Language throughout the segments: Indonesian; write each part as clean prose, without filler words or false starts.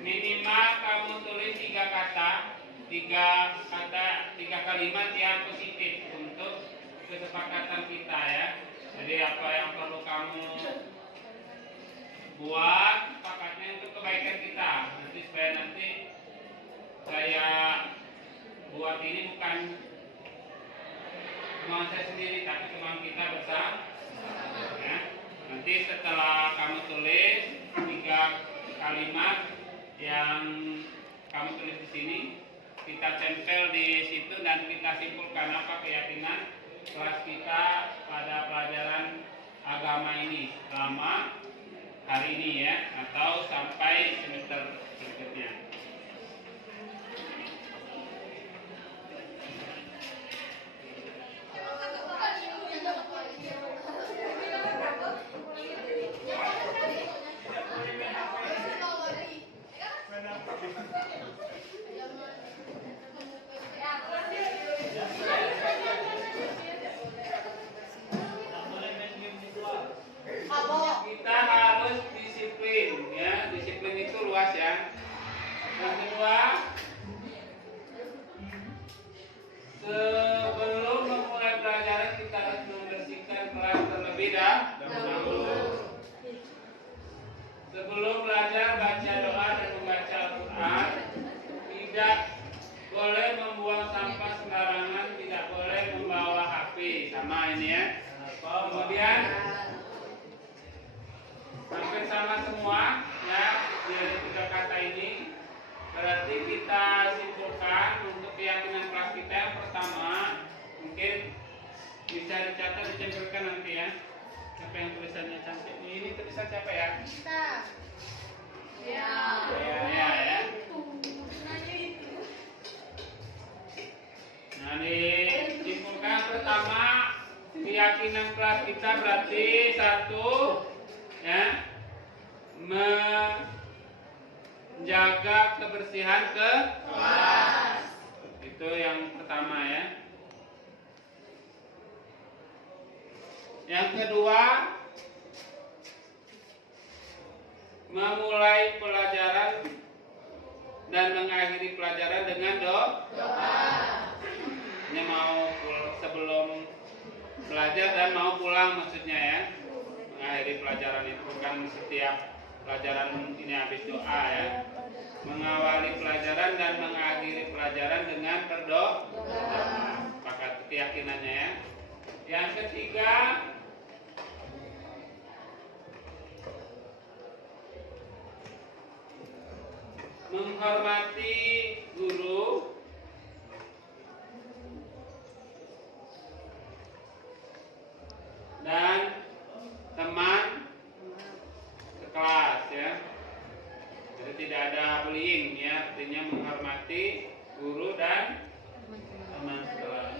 minimal kamu tulis tiga kalimat yang positif untuk kesepakatan kita ya. Jadi apa yang perlu kamu buat sepakatnya untuk kebaikan kita. Nanti supaya saya buat ini bukan kemauan saya sendiri, tapi kemauan kita bersama. Ya. Nanti setelah kamu tulis 3 kalimat yang kamu tulis di sini, kita tempel di situ dan kita simpulkan apa keyakinan kelas kita pada pelajaran agama ini selama hari ini ya, atau sampai semester berikutnya. Kita harus disiplin ya, disiplin itu luas ya. Yang kedua, sebelum memulai pelajaran kita harus membersihkan kelas terlebih dahulu. Sebelum belajar baca doa dan membaca Al-Quran, tidak boleh membuang sampah sembarangan, tidak boleh membawa HP, sama ini ya. Kemudian hampir sama semua ya dari 3 kata ini. Berarti kita simpulkan untuk keyakinan kelas kita yang pertama, mungkin bisa dicatat, dicantumkan nanti ya. Siapa yang tulisannya cantik? Ini tulisan siapa ya? Kita. Ya. Ya. Nah, disimpulkan pertama, keyakinan kelas kita berarti 1 ya, menjaga kebersihan kelas. Itu yang pertama ya. Yang kedua, memulai pelajaran dan mengakhiri pelajaran dengan doa. Ini mau sebelum belajar dan mau pulang maksudnya ya. Mengakhiri pelajaran itu bukan setiap pelajaran ini habis doa ya. Mengawali pelajaran dan mengakhiri pelajaran dengan berdoa. Pakat keyakinannya ya. Yang ketiga, menghormati guru dan teman sekelas ya. Jadi tidak ada bullying ya, artinya menghormati guru dan teman sekelas.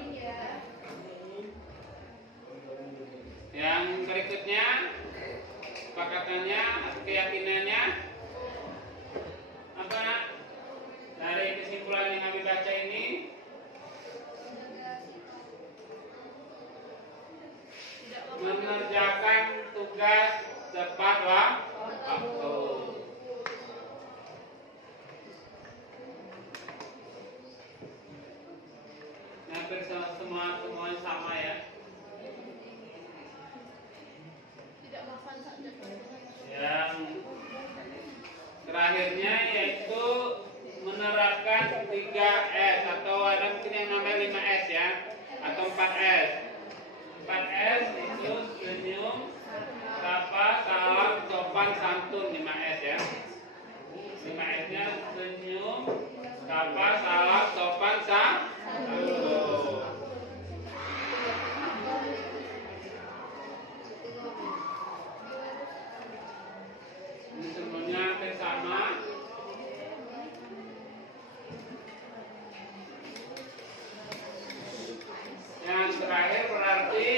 Yang berikutnya, sepakatannya atau keyakinannya apa? Dari kesimpulan yang kami baca ini, mengerjakan tugas tepat waktu. Hampir semua sama ya. Yang terakhirnya yaitu menerapkan 3S atau ada mungkin yang namanya 5S ya, atau 4S. 4S itu senyum, sapa, salam, sopan, santun. 5S ya. 5S-nya senyum, sapa, salam, sopan, santun. Ini semuanya hampir sama. Yang terakhir berarti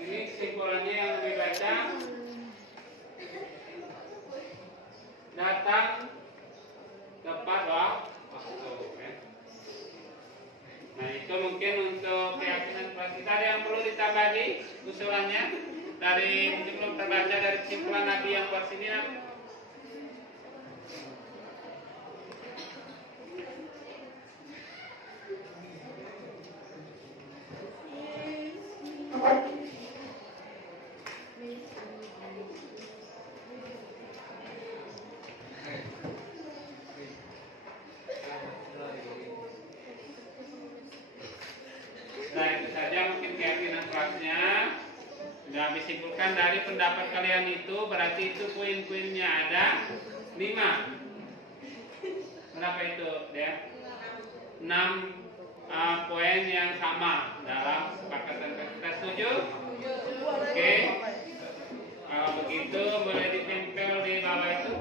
ini kesimpulannya yang lebih baca, datang tepat waktu. Nah itu mungkin untuk keyakinan kelas kita. Ada yang perlu ditambah di usulannya dari mungkin belum terbaca dari kesimpulan Nabi yang buat sini Nah itu saja mungkin keyakinan kelasnya. Sudah habis simpulkan dari pendapat kalian itu, berarti itu poin-poinnya ada 5. Berapa itu ya? 6 poin yang sama dalam kesepakatan kita. Setuju? Oke. Kalau begitu boleh ditempel di bawah itu.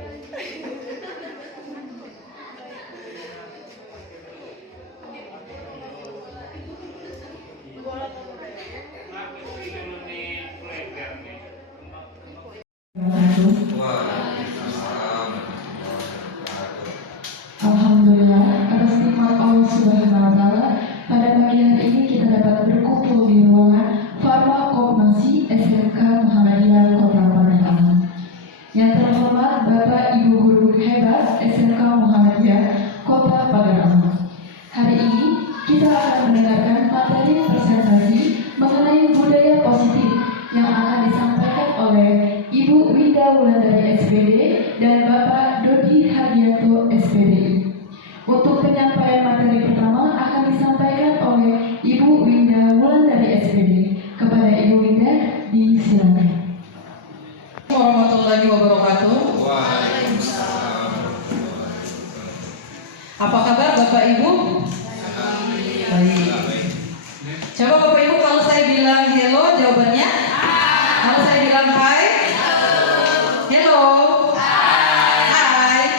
Alhamdulillah atas nikmat Allah Subhanahu wa taala, pada pagi hari ini kita dapat berkumpul di ruangan Farmakopmasi SMK Muhammadiyah Kota Padang. Yang terhormat Bapak Ibu Guru Hebat SMK Muhammadiyah Kota Padang. Hari ini kita akan mendengarkan materi presentasi mengenai budaya positif yang akan disampaikan oleh Ibu Winda Wulandari SPD dan Bapak Dodi Hardianto SPDI. Untuk penyampaian materi pertama akan disampaikan oleh Ibu Winda Wulandari SPD. Kepada Ibu Winda, disilakan. Warahmatullahi wabarakatuh. Waalaikumsalam. Apa kabar Bapak Ibu? Baik. Coba Bapak Ibu kalau saya bilang hello jawabannya? Kalau saya bilang hai? Hello. Hai.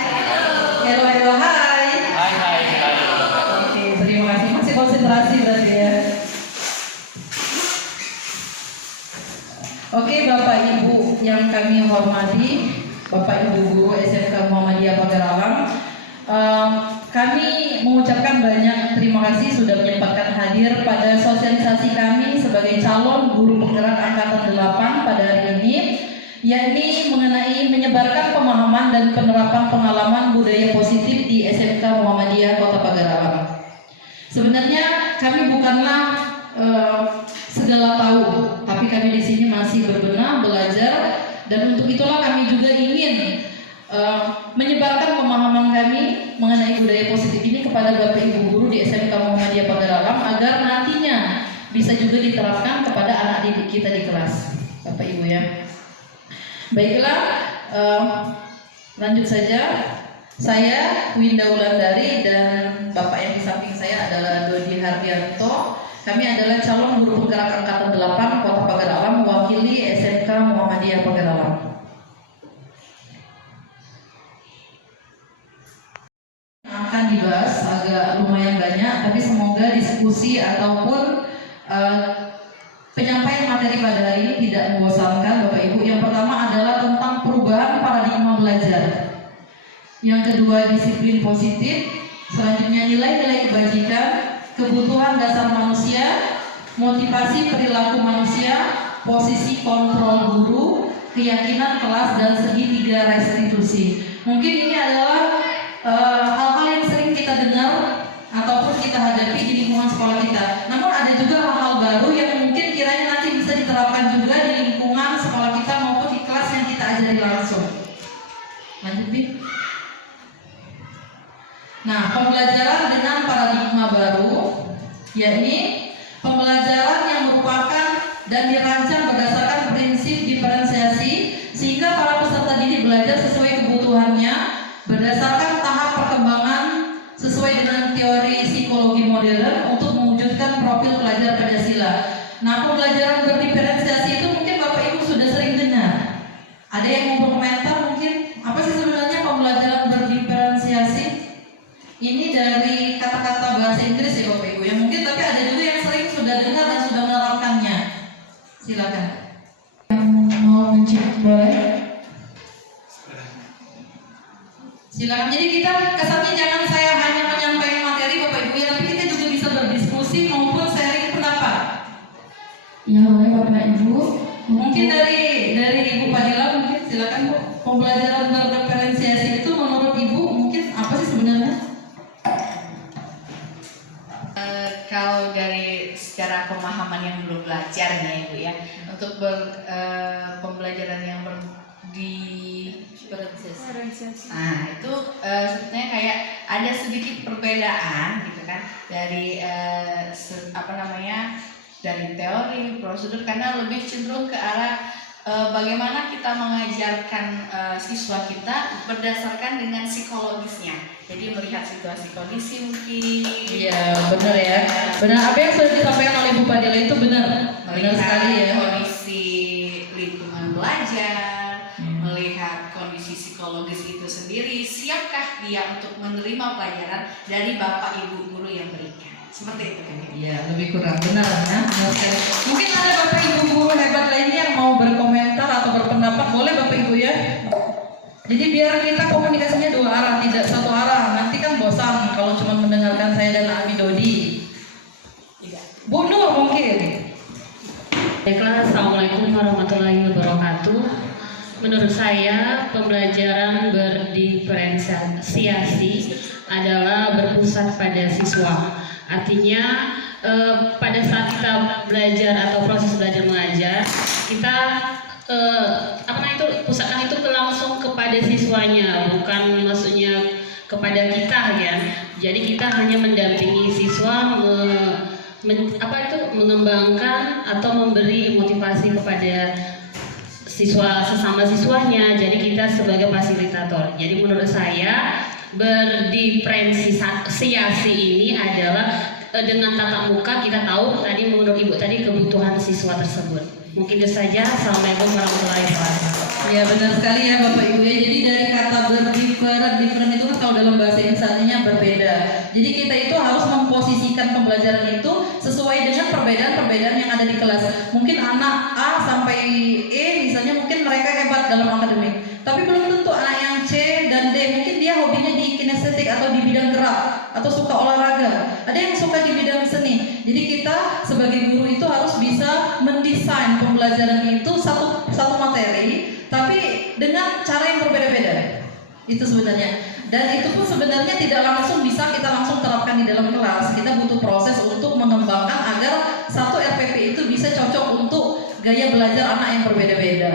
Hello hello hai. Hai. Oke, terima kasih. Masih konsentrasi berarti ya. Oke Bapak Ibu yang kami hormati, Bapak Ibu Guru SMK Muhammadiyah Pagaralam, kami mengucapkan banyak terima kasih sudah menyempatkan hadir pada sosialisasi kami sebagai calon guru penggerak angkatan 8 pada hari ini, yakni mengenai menyebarkan pemahaman dan penerapan pengalaman budaya positif di SMK Muhammadiyah Kota Pagaralam. Sebenarnya kami bukanlah segala tahu, tapi kami di sini masih berbenah, belajar, dan untuk itulah kami juga ingin menyebarkan pemahaman kami mengenai budaya positif ini kepada Bapak Ibu Guru di SMK Muhammadiyah Pagaralam agar nantinya bisa juga diterapkan kepada anak didik kita di kelas, Bapak Ibu ya. Baiklah, lanjut saja. Saya Winda Wulandari dan Bapak yang di samping saya adalah Dodi Hardianto. Kami adalah calon guru penggerak angkatan 8 Kota Pagaralam mewakili SMK Muhammadiyah Pagaralam. Akan dibahas agak lumayan banyak, tapi semoga diskusi ataupun penyampaian materi pada hari ini tidak membosankan Bapak Ibu. Yang pertama adalah tentang perubahan paradigma belajar. Yang kedua disiplin positif. Selanjutnya nilai-nilai kebajikan, kebutuhan dasar manusia, motivasi perilaku manusia, posisi kontrol guru, keyakinan kelas, dan segitiga restitusi. Mungkin ini adalah hal-hal yang sering kita dengar ataupun kita hadapi di lingkungan sekolah kita. Namun ada juga hal-hal baru yang mungkin kiranya nanti bisa diterapkan juga di lingkungan sekolah kita maupun di kelas yang kita ajari langsung. Lanjut, Bi. Nah, pembelajaran dengan paradigma baru, yakni pembelajaran yang merupakan dan dirancang berdasarkan prinsip diferensiasi sehingga para peserta didik belajar sesuai kebutuhannya berdasarkan tahap perkembangan sesuai dengan teori psikologi modern untuk mewujudkan profil pelajar Pancasila. Nah, pembelajaran berdiferensiasi itu mungkin Bapak Ibu sudah sering dengar. Ada yang mau berkomentar mungkin? Apa sih sebenarnya pembelajaran berdiferensiasi? Ini dari kata-kata bahasa Inggris ya Bapak Ibu ya mungkin, tapi ada juga yang sering sudah dengar dan sudah menerapkannya. Silakan. Yang mau mencet boleh? Silakan. Jadi kita kesannya jangan saya hanya menyampaikan materi Bapak Ibu ya, tapi kita juga bisa berdiskusi maupun sharing pendapat. Ya boleh Bapak Ibu. Mungkin dari Ibu Fadila mungkin silakan Bu. Pembelajaran berdiferensiasi itu menurut Ibu mungkin apa sih sebenarnya? Kalau dari secara pemahaman yang belum belajar nih Ibu ya, untuk pembelajaran yang diferensiasi. Nah itu sebetulnya kayak ada sedikit perbedaan gitu kan dari dari teori, prosedur, karena lebih cenderung ke arah bagaimana kita mengajarkan siswa kita berdasarkan dengan psikologisnya. Jadi melihat situasi kondisi mungkin. Iya, benar ya. Benar apa yang sudah disampaikan oleh Bu Fadila itu benar. Benar Melihat sekali ya. kondisi lingkungan belajar, melihat kondisi psikologis itu sendiri, siapkah dia untuk menerima pelajaran dari Bapak Ibu guru yang berikan. Seperti itu kan. Iya, lebih kurang benar ya. Benar sekali. Mungkin ada Bapak Ibu guru hebat lainnya yang mau berkomentar atau berpendapat, boleh Bapak Ibu ya. Jadi biar kita komunikasinya dua arah, tidak satu arah. Nanti kan bosan kalau cuma mendengarkan saya dan Abi Dodi. Bu Nur mungkin. Baiklah, Assalamualaikum warahmatullahi wabarakatuh. Menurut saya, pembelajaran berdiferensiasi adalah berpusat pada siswa. Artinya, pada saat kita belajar atau proses belajar mengajar, kita pusatkan itu langsung kepada siswanya, bukan maksudnya kepada kita ya. Jadi kita hanya mendampingi siswa mengembangkan atau memberi motivasi kepada siswa sesama siswanya. Jadi kita sebagai fasilitator. Jadi menurut saya berdiferensiasi ini adalah dengan tatap muka kita tahu tadi menurut Ibu tadi kebutuhan siswa tersebut. Mungkin itu saja. Assalamualaikum warahmatullahi wabarakatuh. Ya benar sekali ya Bapak Ibu ya. Jadi dari kata different itu kan kalau dalam bahasa Inggris artinya berbeda. Jadi kita itu harus memposisikan pembelajaran itu sesuai dengan perbedaan-perbedaan yang ada di kelas. Mungkin anak A sampai E misalnya mungkin mereka hebat dalam akademik, tapi belum tentu anak yang C dan D mungkin dia hobinya di kinestetik atau di bidang gerak atau suka olahraga. Ada yang suka di bidang seni. Jadi kita sebagai guru itu harus bisa mendesain pembelajaran itu satu materi, tapi dengan cara yang berbeda-beda. Itu sebenarnya. Dan itu pun sebenarnya tidak langsung bisa kita langsung terapkan di dalam kelas. Kita butuh proses untuk mengembangkan agar satu RPP itu bisa cocok untuk gaya belajar anak yang berbeda-beda.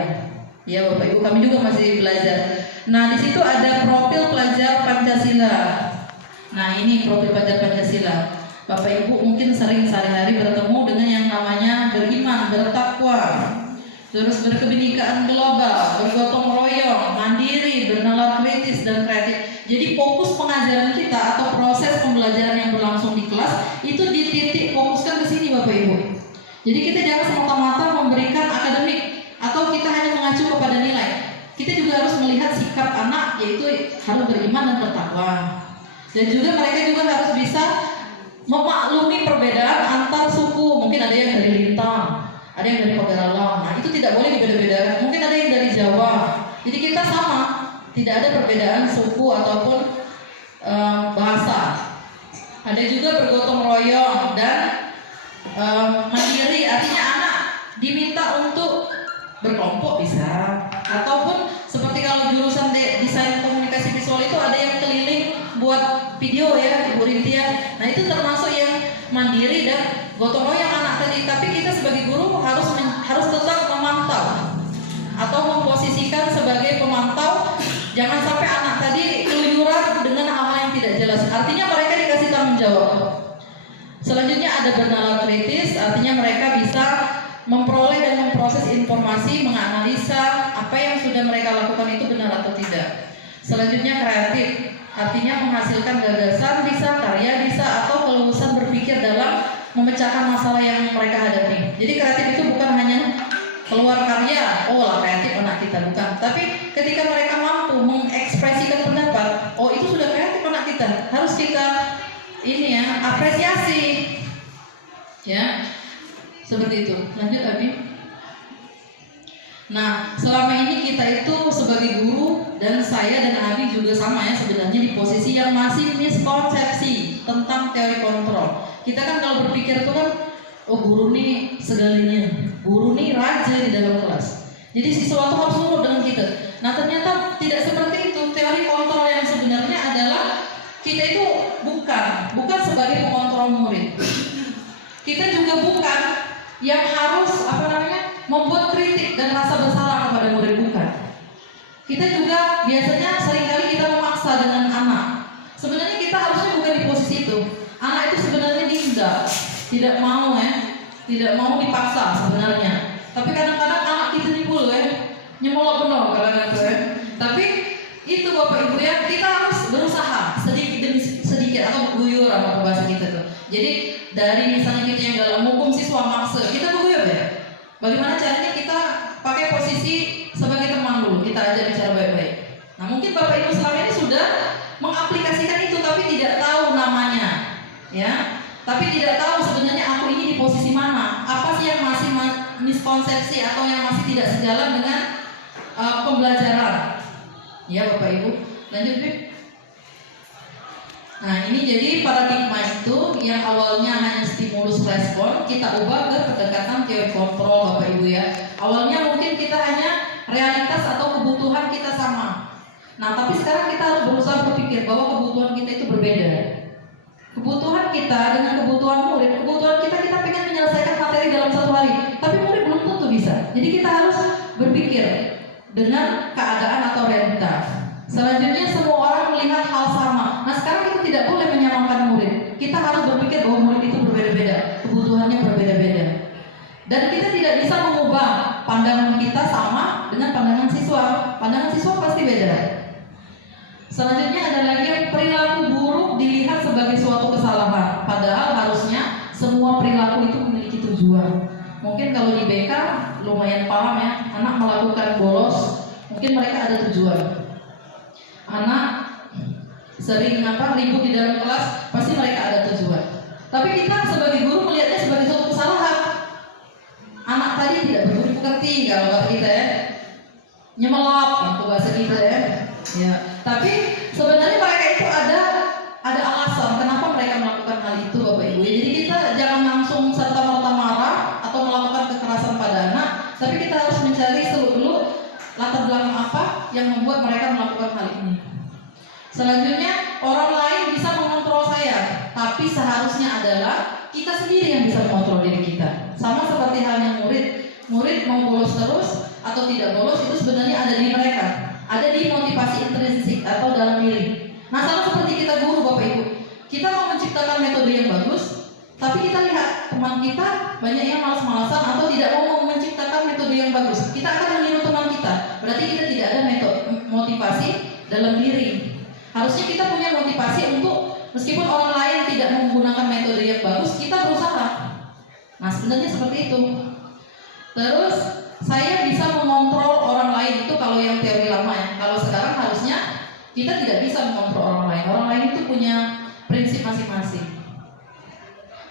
Ya Bapak Ibu, kami juga masih belajar. Nah di situ ada profil pelajar Pancasila. Nah ini profil pelajar Pancasila. Bapak Ibu mungkin sering sehari-hari bertemu dengan yang namanya beriman, bertakwa, terus berkebinekaan global, bergotong royong, mandiri, bernalar kritis dan kreatif. Jadi fokus pengajaran kita atau proses pembelajaran yang berlangsung di kelas itu dititik fokuskan ke sini Bapak Ibu. Jadi kita jangan semata-mata memberikan akademik atau kita hanya mengacu kepada nilai. Kita juga harus melihat sikap anak, yaitu harus beriman dan bertakwa. Dan juga mereka juga harus bisa memaklumi perbedaan antar suku. Mungkin ada yang dari Lintang, ada yang dari Pagaralang. Nah itu tidak boleh dibeda-bedakan. Mungkin ada yang dari Jawa. Jadi kita sama, tidak ada perbedaan suku ataupun bahasa. Ada juga bergotong royong dan mandiri. Artinya anak diminta untuk berkelompok bisa, ataupun seperti kalau jurusan desain komunikasi visual itu ada yang keliling buat video ya Ibu Rintia. Nah itu termasuk yang mandiri dan gotong royong anak tadi. Tapi kita sebagai guru harus tetap memantau atau memposisikan sebagai pemantau. Jangan sampai anak tadi keluyuran dengan hal-hal yang tidak jelas. Artinya mereka dikasih tanggung jawab. Selanjutnya ada bernalar kritis. Artinya mereka bisa memperoleh dan memproses informasi, menganalisa apa yang sudah mereka lakukan itu benar atau tidak. Selanjutnya kreatif, artinya menghasilkan gagasan bisa, karya bisa, atau kelulusan berpikir dalam memecahkan masalah yang mereka hadapi. Jadi kreatif itu bukan hanya keluar karya, oh lah kreatif anak kita, bukan. Tapi ketika mereka mampu mengekspresikan pendapat, oh itu sudah kreatif anak kita. Harus kita ini ya, apresiasi. Ya. Seperti itu. Lanjut Abi. Nah, selama ini kita itu sebagai guru dan saya dan Abi juga sama ya sebenarnya di posisi yang masih miskonsepsi tentang teori kontrol. Kita kan kalau berpikir itu kan, oh guru nih segalinya, guru nih raja di dalam kelas. Jadi siswa itu harus nurut dengan kita. Nah ternyata tidak seperti itu. Teori kontrol yang sebenarnya adalah kita itu bukan sebagai pengontrol murid. Kita juga bukan yang harus membuat kritik dan rasa bersalah kepada murid, bukan. Kita juga biasanya seringkali kita memaksa dengan anak. Sebenarnya kita harusnya bukan di posisi itu. Anak itu sebenarnya tidak mau ya. tidak mau dipaksa sebenarnya. Tapi kadang-kadang anak kita nih pula nyemolok penuh kadang-kadang tuh ya. Tapi itu Bapak Ibu ya, kita harus berusaha sedikit demi sedikit atau guyur apa bahasa kita tuh. Jadi dari misalnya kita yang dalam hukum siswa maksa, kita guyur ya. Bagaimana caranya kita pakai posisi sebagai teman dulu, kita ajar bicara baik-baik. Nah mungkin Bapak Ibu selama ini sudah mengaplikasikan itu tapi tidak tahu namanya, ya. Tapi tidak tahu sebenarnya aku ini di posisi mana. Apa sih yang masih miskonsepsi atau yang masih tidak sejalan dengan pembelajaran? Ya Bapak Ibu, lanjut Bib. Nah ini jadi paradigma itu yang awalnya hanya stimulus respon, kita ubah ke pendekatan teori kontrol Bapak Ibu ya. Awalnya mungkin kita hanya realitas atau kebutuhan kita sama. Nah tapi sekarang kita harus berusaha berpikir bahwa kebutuhan kita itu berbeda. Kebutuhan kita dengan kebutuhan murid, kebutuhan kita pengen menyelesaikan materi dalam 1 hari, tapi murid belum tentu bisa. Jadi kita harus berpikir dengan keadaan atau realitas. Selanjutnya semua orang melihat hal sama. Nah sekarang kita tidak boleh menyamakan murid. Kita harus berpikir bahwa murid itu berbeda-beda, kebutuhannya berbeda-beda. Dan kita tidak bisa mengubah pandangan kita sama dengan pandangan siswa. Pandangan siswa pasti beda. Selanjutnya ada lagi yang perilaku buruk dilihat sebagai suatu kesalahan. Padahal harusnya semua perilaku itu memiliki tujuan. Mungkin kalau di BK lumayan paham ya, anak melakukan bolos, mungkin mereka ada tujuan. Anak sering ribut di dalam kelas, pasti mereka ada tujuan. Tapi kita sebagai guru melihatnya sebagai suatu kesalahan. Anak tadi tidak berbudi pekerti kalau kata kita ya, nyemelap itu bahasa kita ya. Ya, tapi sebenarnya mereka itu ada alasan kenapa mereka melakukan hal itu Bapak Ibu. Jadi kita jangan langsung serta-merta marah atau melakukan kekerasan pada anak, tapi kita harus mencari dulu latar belakang apa yang membuat mereka melakukan hal ini. Selanjutnya, orang lain bisa mengontrol saya, tapi seharusnya adalah kita sendiri yang bisa mengontrol diri kita. Sama seperti halnya murid mau bolos terus atau tidak bolos itu sebenarnya ada di mereka. Ada di motivasi intrinsik atau dalam diri. Nah sama seperti kita guru Bapak Ibu, kita mau menciptakan metode yang bagus, tapi kita lihat teman kita banyak yang malas-malasan atau tidak mau menciptakan metode yang bagus. Kita akan meniru teman kita. Berarti kita tidak ada metode motivasi dalam diri. Harusnya kita punya motivasi untuk meskipun orang lain tidak menggunakan metode yang bagus, kita berusaha. Nah sebenarnya seperti itu. Terus saya bisa mengontrol orang lain itu kalau yang teori lama ya. Kalau sekarang harusnya kita tidak bisa mengontrol orang lain. Orang lain itu punya prinsip masing-masing.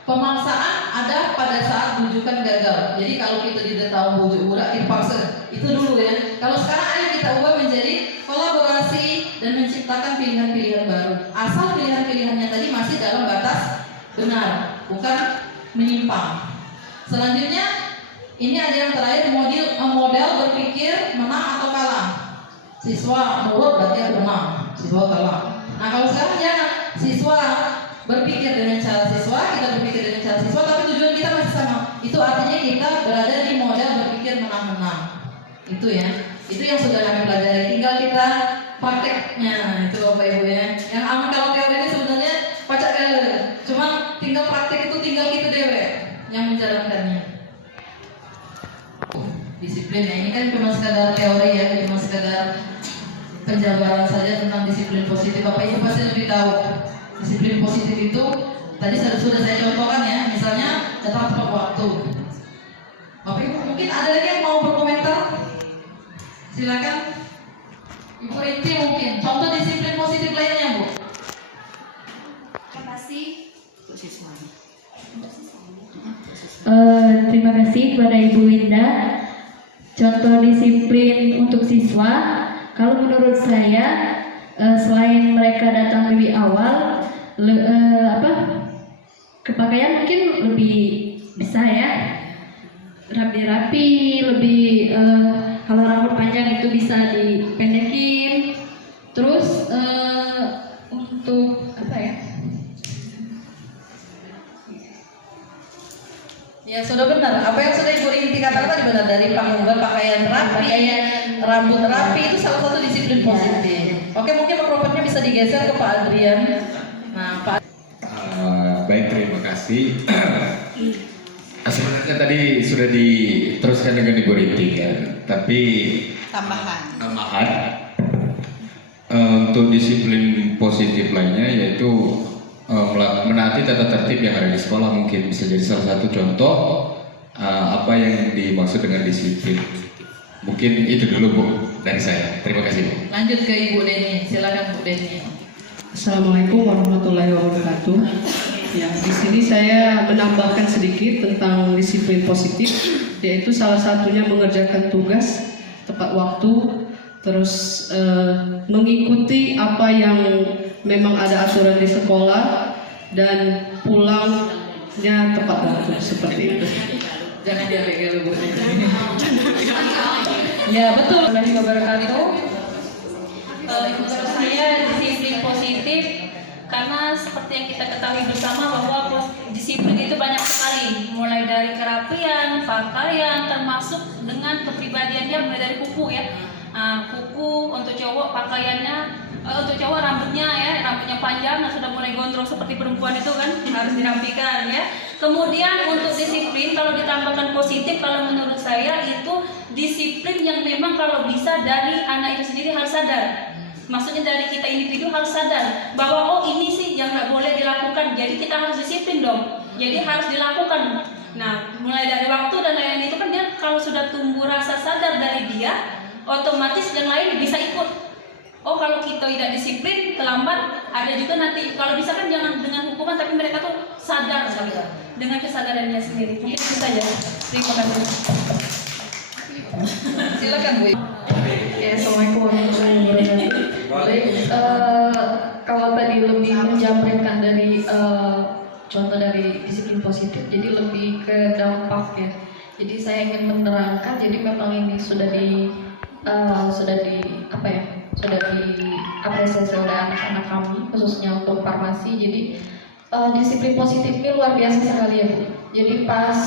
Pemaksaan ada pada saat bujukan gagal. Jadi kalau kita tidak tahu bujuk budak dipaksa, itu dulu ya. Kalau sekarang ayo kita ubah menjadi kolaborasi dan menciptakan pilihan-pilihan baru. Asal pilihan-pilihannya tadi masih dalam batas benar, bukan menyimpang. Selanjutnya ini ada yang terakhir model berpikir menang atau kalah. Siswa nurut berarti aku menang, siswa kalah. Nah kalau sekarang jangan, siswa berpikir dengan cara siswa, kita berpikir dengan cara siswa, tapi tujuan kita masih sama. Itu artinya kita berada di model berpikir menang-menang. Itu ya, itu yang sudah kami pelajari. Tinggal kita prakteknya, itu Bapak Ibu ya. Yang aman kalau teori ini sebenarnya pacak cuma tinggal praktek itu tinggal kita dewe yang menjalankannya. Disiplin ya, ini kan cuma sekadar teori ya, cuma sekadar penjabaran saja tentang disiplin positif. Bapak Ibu pasti lebih tahu. Disiplin positif itu tadi sudah saya contohkan ya, misalnya datang tepat waktu. Bapak Ibu mungkin ada lagi yang mau berkomentar? Silakan. Ibu Rinti mungkin contoh disiplin positif lainnya Bu. Terima kasih untuk siswanya. Terima kasih kepada Ibu Winda. Contoh disiplin untuk siswa, kalau menurut saya selain mereka datang lebih awal, kepakaian mungkin lebih bisa ya, rapi-rapi, lebih kalau rambut panjang itu bisa dipendekin. Terus untuk apa ya? Ya sudah benar. Apa yang sudah Ibu Rinti katakan tadi benar, dari panggungan pakaian rapi, rambut rapi itu salah satu disiplin positif. Oke, mungkin mikrofonnya bisa digeser ke Pak Adrian. Nah, Pak. Baik, terima kasih. Sebenarnya tadi sudah diteruskan dengan Ibu Rintik ya, tapi Tambahan. untuk disiplin positif lainnya yaitu menaati tata tertib yang ada di sekolah mungkin bisa jadi salah satu contoh apa yang dimaksud dengan disiplin. Mungkin itu dulu Bu dari saya. Terima kasih Bu. Lanjut ke Ibu Deni, silakan Bu Deni. Assalamualaikum warahmatullahi wabarakatuh. Ya, di sini saya menambahkan sedikit tentang disiplin positif, yaitu salah satunya mengerjakan tugas tepat waktu, terus mengikuti apa yang memang ada aturan di sekolah dan pulangnya tepat waktu seperti itu. Jangan diambil Bu Deni. Ya betul. Warahmatullahi wabarakatuh. Menurut saya disiplin positif karena seperti yang kita ketahui bersama bahwa disiplin itu banyak sekali, mulai dari kerapian, pakaian, termasuk dengan kepribadiannya, mulai dari kuku ya. Kuku untuk cowok pakaiannya, untuk cowok rambutnya panjang, sudah mulai gondrong seperti perempuan itu kan harus dirapikan ya. Kemudian untuk disiplin kalau ditambahkan positif, kalau menurut saya itu disiplin yang memang kalau bisa dari anak itu sendiri harus sadar. Maksudnya dari kita individu harus sadar bahwa oh ini sih yang nggak boleh dilakukan, jadi kita harus disiplin dong. Jadi harus dilakukan. Nah, mulai dari waktu dan lain-lain itu kan dia kalau sudah tumbuh rasa sadar dari dia, otomatis yang lain bisa ikut. Oh kalau kita tidak disiplin, terlambat, ada juga nanti kalau bisa kan jangan dengan hukuman, tapi mereka tuh sadar dengan kesadarannya sendiri. Mungkin itu saja. Terima kasih. Silakan Bu. Ya, Assalamualaikum warahmatullahi wabarakatuh. Baik, kalau tadi lebih menjabarkan dari contoh dari disiplin positif, jadi lebih ke dampak ya. Jadi saya ingin menerangkan, jadi memang ini sudah diapresiasi oleh anak-anak kami, khususnya untuk farmasi. Jadi disiplin positif ini luar biasa sekali ya Bu. Jadi pas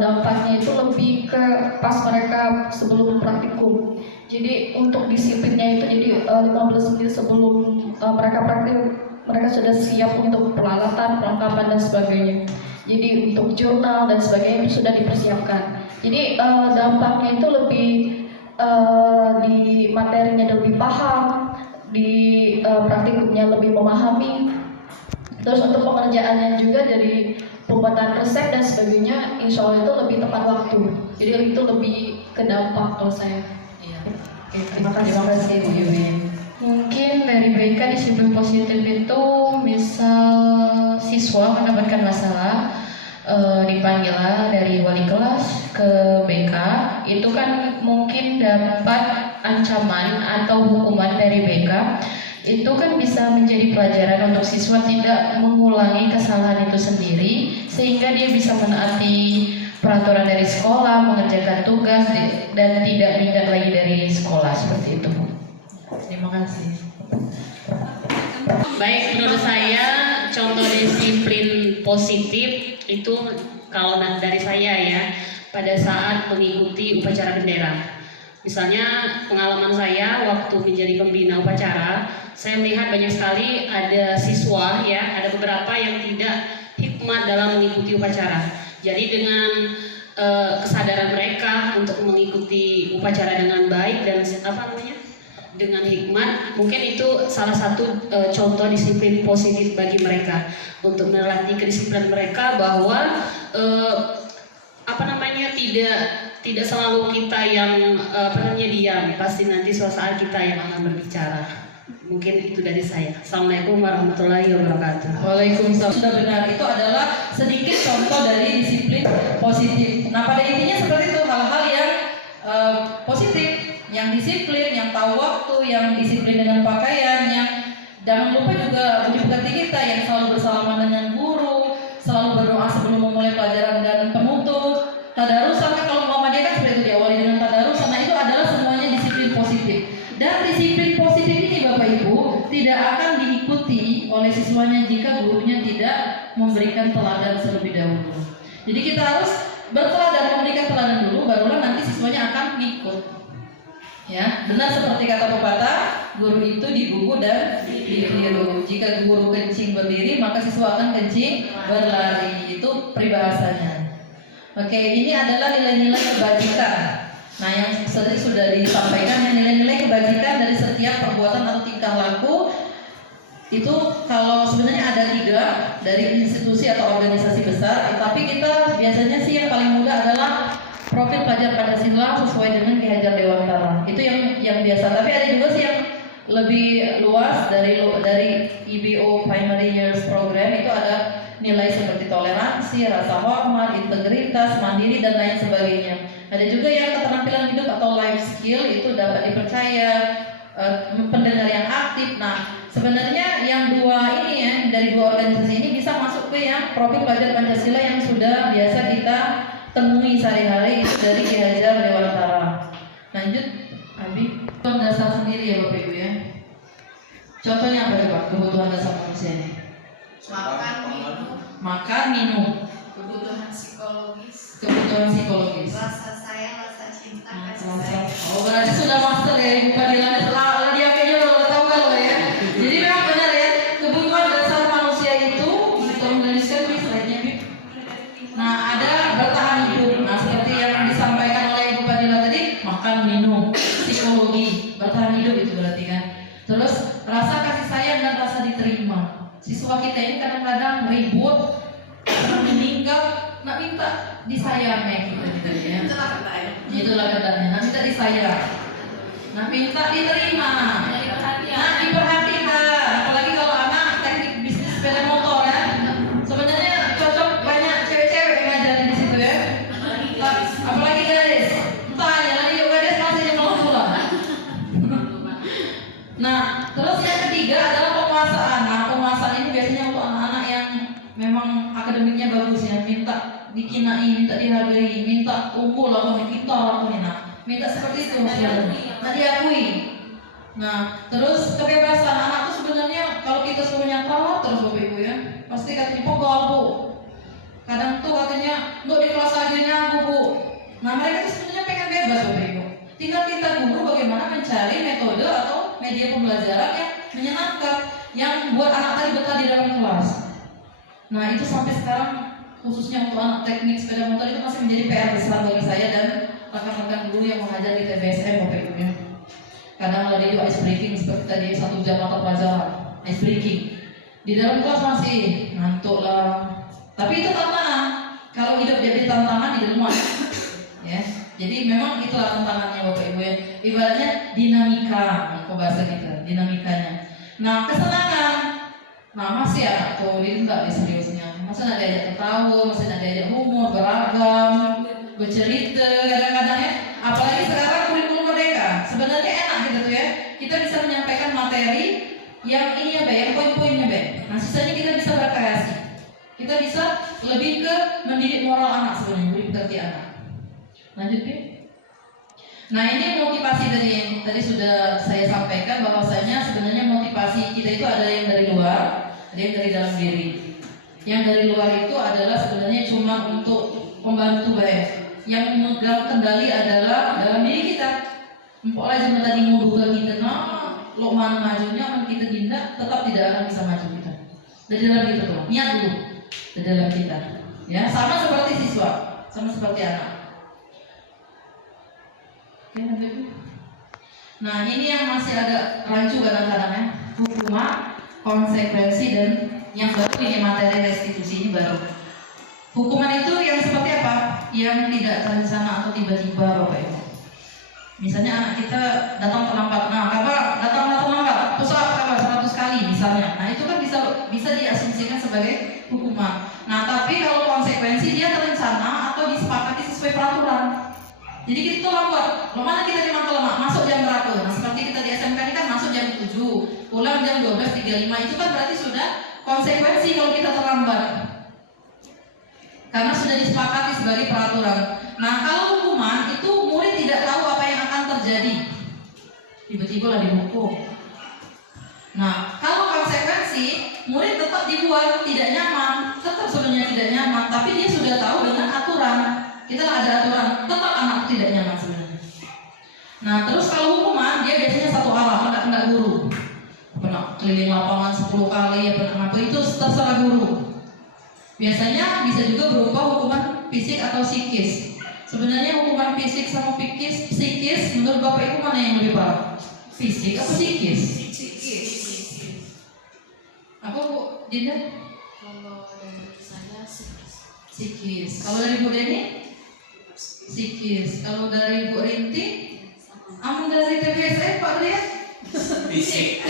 dampaknya itu lebih ke pas mereka sebelum praktikum. Jadi untuk disiplinnya itu jadi 15 menit sebelum mereka praktik, mereka sudah siap untuk peralatan, perlengkapan dan sebagainya. Jadi untuk jurnal dan sebagainya itu sudah dipersiapkan. Jadi dampaknya itu lebih di materinya lebih paham, di praktikumnya lebih memahami. Terus untuk pengerjaannya juga dari pembuatan resep dan sebagainya, insya Allah itu lebih tepat waktu. Jadi itu lebih ke dampak kalau saya. Iya. Oke, terima kasih Bu Yuyun. Mungkin dari BK disiplin positif itu misal siswa mendapatkan masalah dipanggillah dari wali kelas ke BK, itu kan mungkin dapat ancaman atau hukuman dari BK, itu kan bisa menjadi pelajaran untuk siswa tidak mengulangi kesalahan itu sendiri, sehingga dia bisa menaati peraturan dari sekolah, mengerjakan tugas dan tidak minggat lagi dari sekolah seperti itu. Terima kasih. Baik, menurut saya contoh disiplin positif itu kalau dari saya ya, pada saat mengikuti upacara bendera. Misalnya pengalaman saya waktu menjadi pembina upacara, saya melihat banyak sekali ada siswa ya, ada beberapa yang tidak hikmat dalam mengikuti upacara. Jadi dengan kesadaran mereka untuk mengikuti upacara dengan baik dan dengan hikmat, mungkin itu salah satu contoh disiplin positif bagi mereka untuk melatih kedisiplinan mereka bahwa tidak selalu kita yang diam, pasti nanti suatu saat kita yang akan berbicara. Mungkin itu dari saya. Assalamualaikum warahmatullahi wabarakatuh. Waalaikumsalam. Sudah benar, itu adalah sedikit contoh dari disiplin positif. Nah pada intinya seperti itu, hal-hal yang positif, yang disiplin, yang tahu waktu, yang disiplin dengan pakaian, yang jangan lupa juga budi pekerti kita yang selalu bersalaman dengan guru, selalu berdoa sebelum memulai pelajaran dan penutup, tadarus, sampai kalau Muhammadiyah kan seperti itu diawali dengan tadarus. Nah itu adalah semuanya disiplin positif. Dan disiplin positif ini Bapak Ibu tidak akan diikuti oleh siswanya jika gurunya tidak memberikan teladan terlebih dahulu. Jadi kita harus berteladan, memberikan teladan dulu, barulah nanti siswanya akan ngikut. Ya, benar seperti kata pepatah, guru itu dibuku dan ditiru. Jika guru kencing berdiri, maka siswa akan kencing berlari. Itu peribahasanya. Oke, ini adalah nilai-nilai kebajikan. Nah, yang tadi sudah disampaikan, yang nilai-nilai kebajikan dari setiap perbuatan atau tingkah laku itu kalau sebenarnya ada 3 dari institusi atau organisasi besar, tapi kita biasanya sih yang paling mudah adalah profil pelajar Pancasila sesuai dengan Ki Hajar Dewantara. Itu yang biasa. Tapi ada juga sih yang lebih luas dari IBO Primary Years Program, itu ada nilai seperti toleransi, rasa hormat, integritas, mandiri dan lain sebagainya. Ada juga yang keterampilan hidup atau life skill, itu dapat dipercaya, pendengar yang aktif. Nah, sebenarnya yang 2 ini ya, dari 2 organisasi ini bisa masuk ke yang profil pelajar Pancasila yang sudah biasa kita temui sehari-hari, itu dari Ki Hajar Dewantara. Lanjut, Abi. Kebutuhan dasar sendiri ya Bapak Ibu ya. Contohnya apa coba kebutuhan dasar manusia ini? Makan, minum. Kebutuhan psikologis, Kebutuhan psikologis. rasa sayang, rasa cinta, kasih sayang. Oh, berarti sudah master ya Ibu Fadila. Setelah dia kayaknya udah tahu kan lo ya. Jadi memang benar ya, kebutuhan dasar manusia itu tolong tuliskan di slide-nya, Bib. Nah, ada bertahan hidup. Nah, seperti yang disampaikan oleh Ibu Fadila tadi, makan, minum, psikologi, bertahan hidup itu berarti kan. Terus rasa kasih sayang dan rasa diterima. Siswa kita ini kadang-kadang ribut, meninggal, nak minta disayangi gitu ya. Itulah katanya, nak minta disayang, nak minta diterima, nak diperhatikan. Apalagi kalau anak teknik bisnis sepeda motor ya, sebenarnya cocok banyak cewek-cewek yang ngajarin di situ ya. Apalagi gadis, entah ya lagi yuk gadis masih mau pulang. Nah, terus yang ketiga adalah penguasaan. Nah, penguasaan ini biasanya untuk anak-anak yang memang akademiknya bagus ya, minta dikinai, minta dihargai, minta unggul atau kita orang nah, minta seperti itu nah diakui. Nah, terus kebebasan anak itu sebenarnya kalau kita suruhnya tahu terus Bapak Ibu ya, pasti katanya pegel Bu. Kadang tuh katanya untuk di kelas aja Bu. Nah, mereka itu sebenarnya pengen bebas Bapak Ibu. Tinggal kita guru bagaimana mencari metode atau media pembelajaran yang menyenangkan, yang buat anak tadi betah di dalam kelas. Nah, itu sampai sekarang khususnya untuk anak teknik sepeda motor itu masih menjadi PR besar bagi saya dan rekan-rekan guru yang mengajar di TBSM Bapak Ibu ya. Kadang ada itu ice breaking seperti tadi 1 jam mata pelajaran, ice breaking. Di dalam kelas masih ngantuk lah. Tapi itu tantangan. Kalau hidup jadi tantangan di rumah ya. Jadi memang itulah tantangannya Bapak Ibu ya. Ibaratnya dinamika, kalau bahasa kita, dinamikanya. Nah, kesenangan. Nah, masih ya, tuh ini enggak seriusnya. Masih ada diajak ketawa, masih ada diajak humor, beragam, bercerita kadang-kadang ya. Apalagi sekarang kurikulum merdeka. Sebenarnya enak gitu tuh ya. Kita bisa menyampaikan materi yang ini ya, yang poin-poinnya Nah, sisanya kita bisa berkreasi. Kita bisa lebih ke mendidik moral anak sebenarnya, mendidik anak. Lanjut ya. Nah, ini motivasi tadi sudah saya sampaikan bahwasanya sebenarnya motivasi kita itu ada yang dari luar, ada yang dari dalam diri. Yang dari luar itu adalah sebenarnya cuma untuk membantu baik. Yang memegang kendali adalah dalam diri kita. Empok lah cuma tadi mau buka kita, lo mana majunya, kita tidak, tetap tidak akan bisa maju kita. Dari dalam kita tuh, niat dulu dari dalam kita. Ya, sama seperti siswa, sama seperti anak. Nah, ini yang masih agak rancu kadang-kadang ya, hukuman, konsekuensi dan yang baru ini materi restitusi ini baru. Hukuman itu yang seperti apa? Yang tidak terencana atau tiba-tiba Bapak Ibu. Misalnya anak kita datang terlambat, nah kabar datang terlambat, pusat kabar 100 kali misalnya. Nah, itu kan bisa diasumsikan sebagai hukuman. Nah, tapi kalau konsekuensi dia terencana atau disepakati sesuai peraturan. Jadi kita tuh lambat, lo mana kita di Mangkelemak, masuk jam berapa? Nah, seperti kita di SMK ini kan masuk jam 7, pulang jam 12.35, itu kan berarti sudah konsekuensi kalau kita terlambat. Karena sudah disepakati sebagai peraturan. Nah, kalau hukuman itu murid tidak tahu apa yang akan terjadi. Tiba-tiba lah dihukum. Nah, kalau konsekuensi, murid tetap dibuat tidak nyaman, tetap sebenarnya tidak nyaman, tapi dia sudah tahu dengan aturan. Kita ada aturan, tetap anak tidak nyaman sebenarnya. Nah, terus kalau hukuman dia biasanya satu arah, kena guru. Pernah keliling lapangan 10 kali, ya pernah apa itu terserah guru. Biasanya bisa juga berupa hukuman fisik atau psikis? Sebenarnya hukuman fisik sama psikis menurut Bapak Ibu mana yang lebih parah? Fisik atau psikis? Apa Bu Dinda? Kalau dari saya Psikis. Kalau dari Bu Deni? Psikis. Kalau dari Bu Rinti? Dari TBSM Pak Rian? Fisik.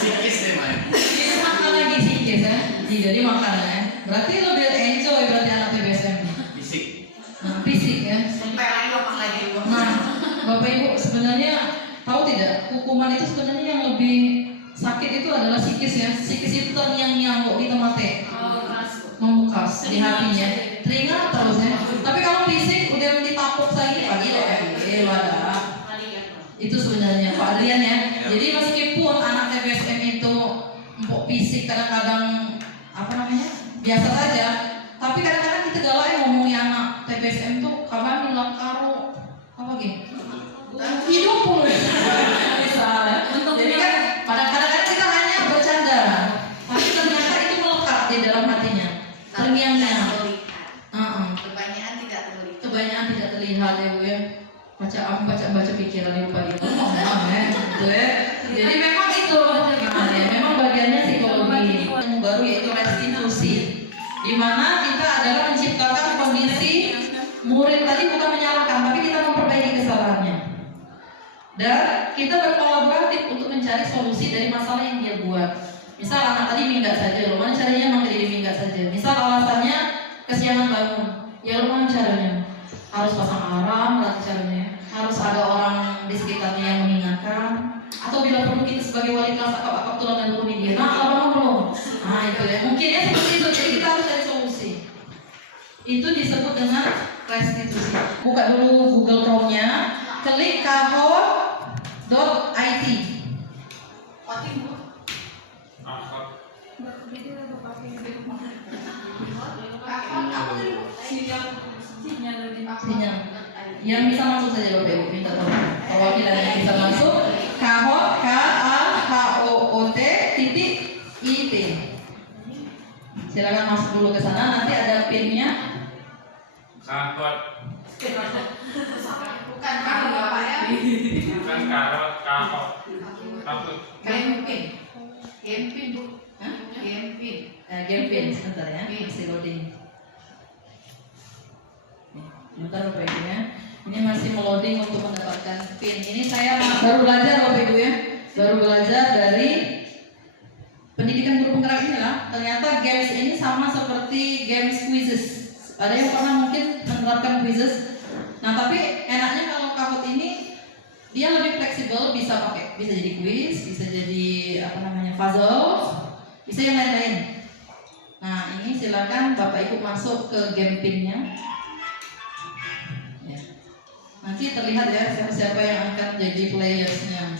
Psikis deh main. Ini makan lagi psikis ya. Jadi makan ya. Berarti lebih enjoy berarti anak TBSM. Fisik. Nah, fisik ya. Nah, Bapak Ibu sebenarnya tahu tidak hukuman itu sebenarnya yang lebih sakit itu adalah psikis ya. Psikis itu terngiang-ngiang kok kita mati. Membekas di hatinya. Teringat terus ya. Tapi kalau fisik udah ditapuk lagi pagi wadah. Itu sebenarnya Pak Adrian ya. Jadi meskipun anak TBSM itu empuk fisik kadang-kadang biasa saja, tapi kadang-kadang kita galak ya ngomongin anak TBSM tuh kabar bilang karo apa gitu hidup pun misalnya. Jadi kan kadang-kadang kita hanya bercanda, tapi ternyata itu melekat di dalam hatinya, terngiang-ngiang. Kebanyakan tidak terlihat ya Bu ya. Baca pikiran lupa gitu. Gitu ya. Jadi memang itu, memang bagiannya psikologi. Yang baru yaitu restitusi, di mana kita adalah menciptakan kondisi murid tadi bukan menyalahkan, tapi kita memperbaiki kesalahannya. Dan kita berkolaboratif untuk mencari solusi dari masalah yang dia buat. Misal anak tadi minggat saja, lo mana caranya emang jadi minggat saja. Misal alasannya kesiangan bangun, ya lo mana caranya? Harus pasang alarm, berarti caranya. Harus ada orang di sekitarnya yang mengingatkan, atau bila perlu kita sebagai wali kelas akap-akap tulang dan turun dia. Nah, kalau belum, nah itu ya. Mungkin ya seperti itu. Jadi kita harus cari solusi. Itu disebut dengan restitusi. Buka dulu Google Chrome-nya, klik kahor.it. Sinyal. Yang bisa masuk saja Bapak Ibu, minta tolong. Kalau tidak yang bisa masuk, kahot KAHOOT.IT. Silakan masuk dulu ke sana. Nanti ada pinnya. Kahot. bukan karo Bapak ya. Bukan karot, kahot. Takut. Gempin Bu. Gempin sebentar ya, masih loading. Bentar Bapak Ibu ya. Ini masih meloading untuk mendapatkan pin. Ini saya baru belajar Bapak Ibu ya. Baru belajar dari pendidikan guru penggerak ini lah. Ternyata games ini sama seperti games quizzes. Ada yang pernah mungkin menerapkan quizzes. Nah tapi enaknya kalau Kahoot ini dia lebih fleksibel, bisa jadi quiz, bisa jadi puzzle, bisa yang lain-lain. Nah ini silakan Bapak Ibu masuk ke game pinnya. Nanti terlihat ya siapa yang akan jadi playersnya.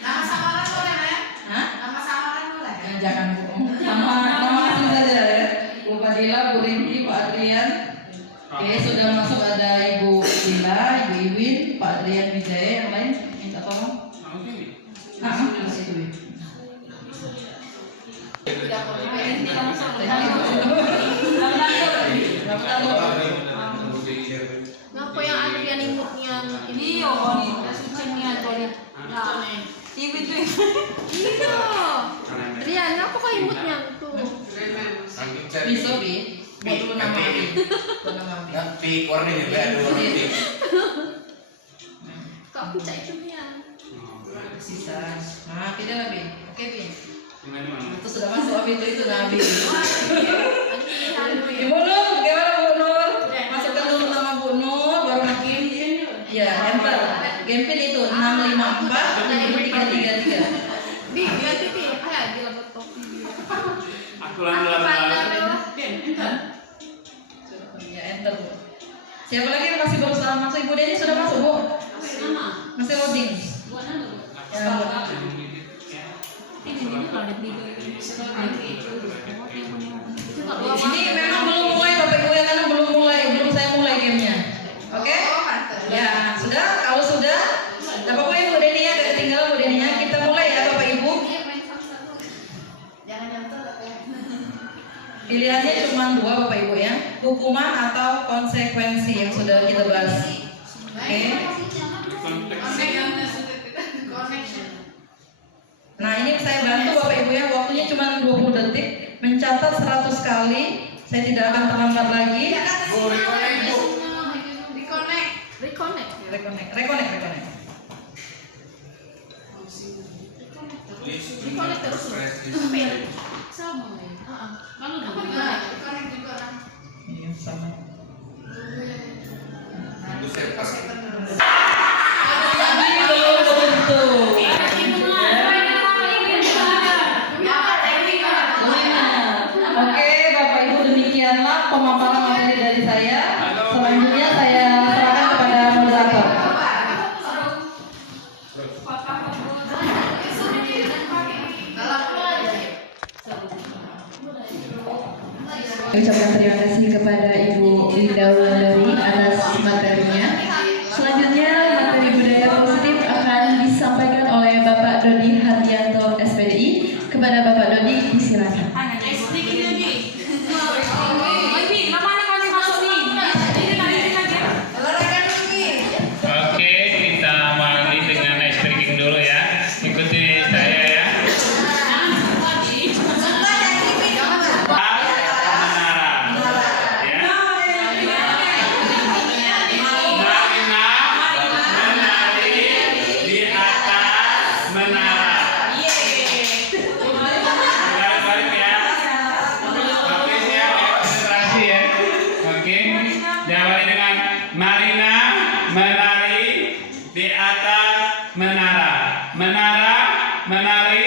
Nama samaran boleh ya? Hah? Nama samaran boleh? Jangan Bu. Nama asli saja ya. Bu Fadila, Bu Rinti, Pak Adrian. Oke, sudah masuk ada Ibu Dila, Ibu Iwin, Pak Adrian Wijaya, yang lain minta tolong. Masih Ibu. Ngapa yang ada yang imutnya ini yo, sucinya tadi. Nah, TV tuh. Iya. Rian, ngapa kau imutnya tuh? Bisa Bi. Buat dulu nama Bi. Nanti warna ini ada warna. Kau pecah itu Rian. Sisa. Nah, tidak lah Bi. Oke Bi. Gimana? Itu sudah masuk Abi itu Nabi. Aduh, Ibu Nur, gimana Bu Nur? Masukkan dulu nama Bu Nur, baru makin. Ya, enter. Gamepin itu 654 Bi, berarti Bi, ayo gila betul. Aku lama-lama. Ya, enter Bu. Siapa lagi yang masih baru salah masuk? Ibu Deni sudah masuk Bu? Masih loading. Ya, Bu. Ini memang belum mulai Bapak Ibu ya, karena belum saya mulai gamenya. Oke? Ya sudah, kalau sudah, Bapak Ibu yang Bu Deni ya, tinggal Bu Deni nya, kita mulai ya Bapak Ibu. Jangan nyantel. Pilihannya cuma dua Bapak Ibu ya, hukuman atau konsekuensi yang sudah kita bahas. Oke. Nah ini saya bantu Bapak Ibu ya, waktunya cuma 20 detik, mencatat 100 kali. Saya tidak akan terlambat lagi. Reconnect terus. Sama ya. Lalu reconnect juga kan. Iya sama. Oke, Bapak Ibu, demikianlah pemaparan materi dari saya. Selanjutnya saya serahkan kepada moderator. Ucapkan terima kasih kepada Ibu Linda Wulandari atas materinya. Selanjutnya materi budaya positif akan disampaikan oleh Bapak Dodi Hardianto SPDI. Kepada Bapak Dodi disilakan. Oke, kita awali dengan ice breaking dulu ya. Ikuti saya ya. Diawali dengan Marina menari di atas menara. Menara menari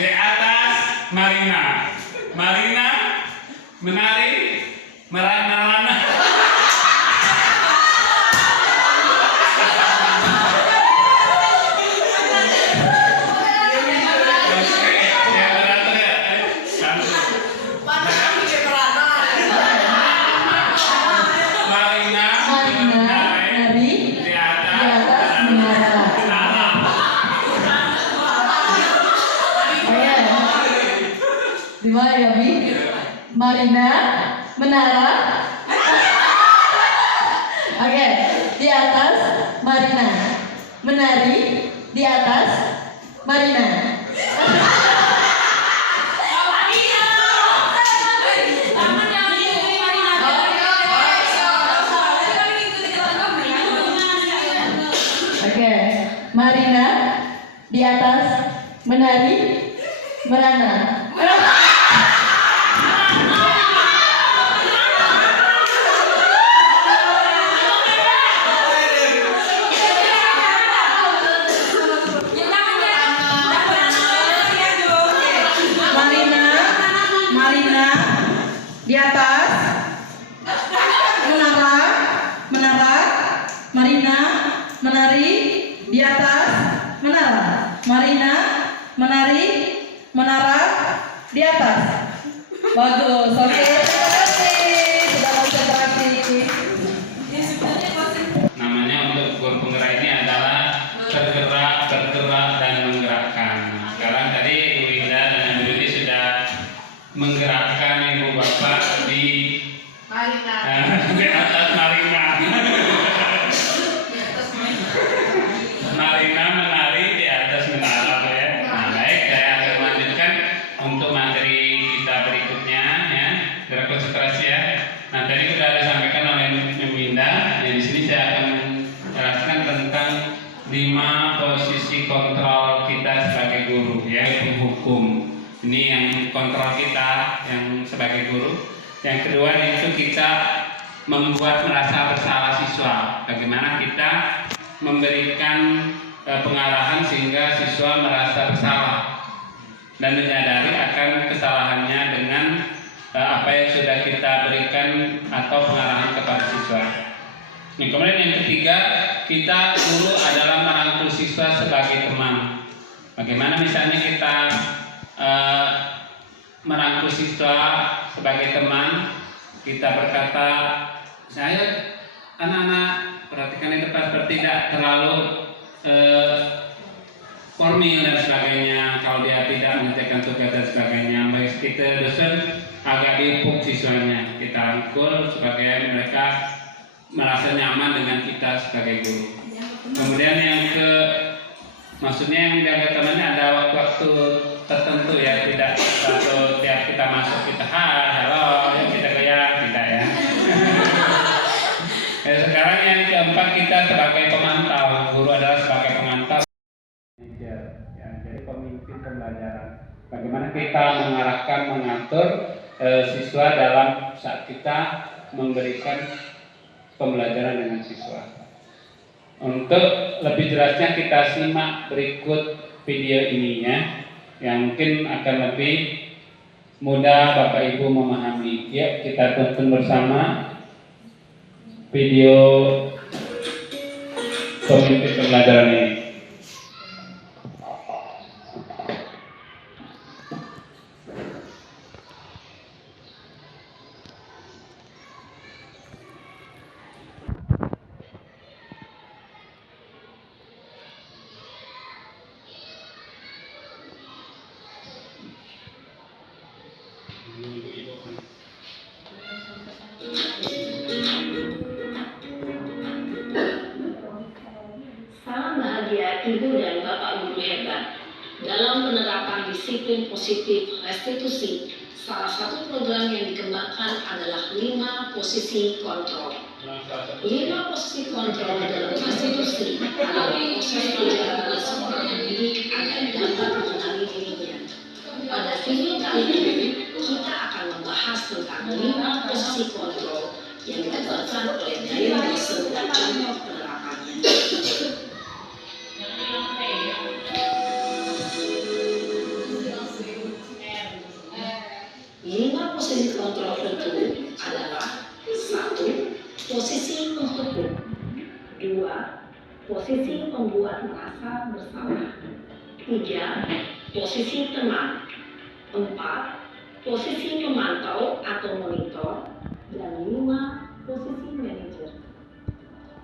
di atas Marina. Marina menari merana-rana. Dimana ya Bi? Marina, menara. Oke, di atas Marina, menari di atas Marina. Oke, Marina di atas menari merana. Di atas menara Marina menari di atas menara Marina menari menara di atas. Bagus, oke, terima kasih sudah konsentrasi. Namanya untuk gor penggerak ini adalah bergerak, dan menggerakkan. Nah, sekarang tadi Bu Linda dan Ibu Dudi sudah menggerakkan ibu bapak di atas Marina. Marina menari di atas menara ya. Nah, baik, saya akan melanjutkan untuk materi kita berikutnya ya. Berkonsentrasi ya. Nah, tadi sudah disampaikan oleh Ibu Linda. Ya, di sini saya akan menjelaskan tentang 5 posisi kontrol kita sebagai guru ya, hukum. Ini yang kontrol kita yang sebagai guru. Yang kedua itu kita membuat merasa bersalah siswa. Bagaimana kita memberikan pengarahan sehingga siswa merasa bersalah dan menyadari akan kesalahannya dengan apa yang sudah kita berikan atau pengarahan kepada siswa. Nah, kemudian yang ketiga, kita guru adalah merangkul siswa sebagai teman. Bagaimana misalnya kita merangkul siswa sebagai teman, kita berkata, saya anak-anak perhatikan di depan tidak terlalu formil dan sebagainya. Kalau dia tidak mengerjakan tugas dan sebagainya, kita dosen agak diupuk siswanya, kita rangkul supaya mereka merasa nyaman dengan kita sebagai guru. Kemudian yang maksudnya yang jaga temannya ada waktu-waktu tertentu ya, tidak satu tiap kita masuk kita halo, kita goyang, tidak ya. Sekarang yang keempat, kita sebagai pemantau, guru adalah sebagai pemantau. Ya, jadi pemimpin pembelajaran. Bagaimana kita mengarahkan, mengatur siswa dalam saat kita memberikan pembelajaran dengan siswa. Untuk lebih jelasnya kita simak berikut video ini ya, yang mungkin akan lebih mudah Bapak Ibu memahami. Ya, kita tonton bersama video pemimpin pembelajaran ini. Salam bahagia Ibu dan Bapak Guru hebat. Dalam penerapan disiplin positif restitusi, salah satu program yang dikembangkan adalah 5 posisi kontrol. 5 posisi kontrol dalam restitusi adalah proses perjalanan seorang pendidik agar dapat mengenali dirinya. Pada video kali ini, kita akan membahas tentang 5 posisi kontrol yang dikembangkan oleh Dayang dosen dan contoh penerapannya. 5 posisi kontrol itu adalah 1. Posisi penghukum, 2. Posisi pembuat merasa bersalah, 3. Posisi teman, 4. Posisi pemantau atau monitor, dan 5. Posisi manajer.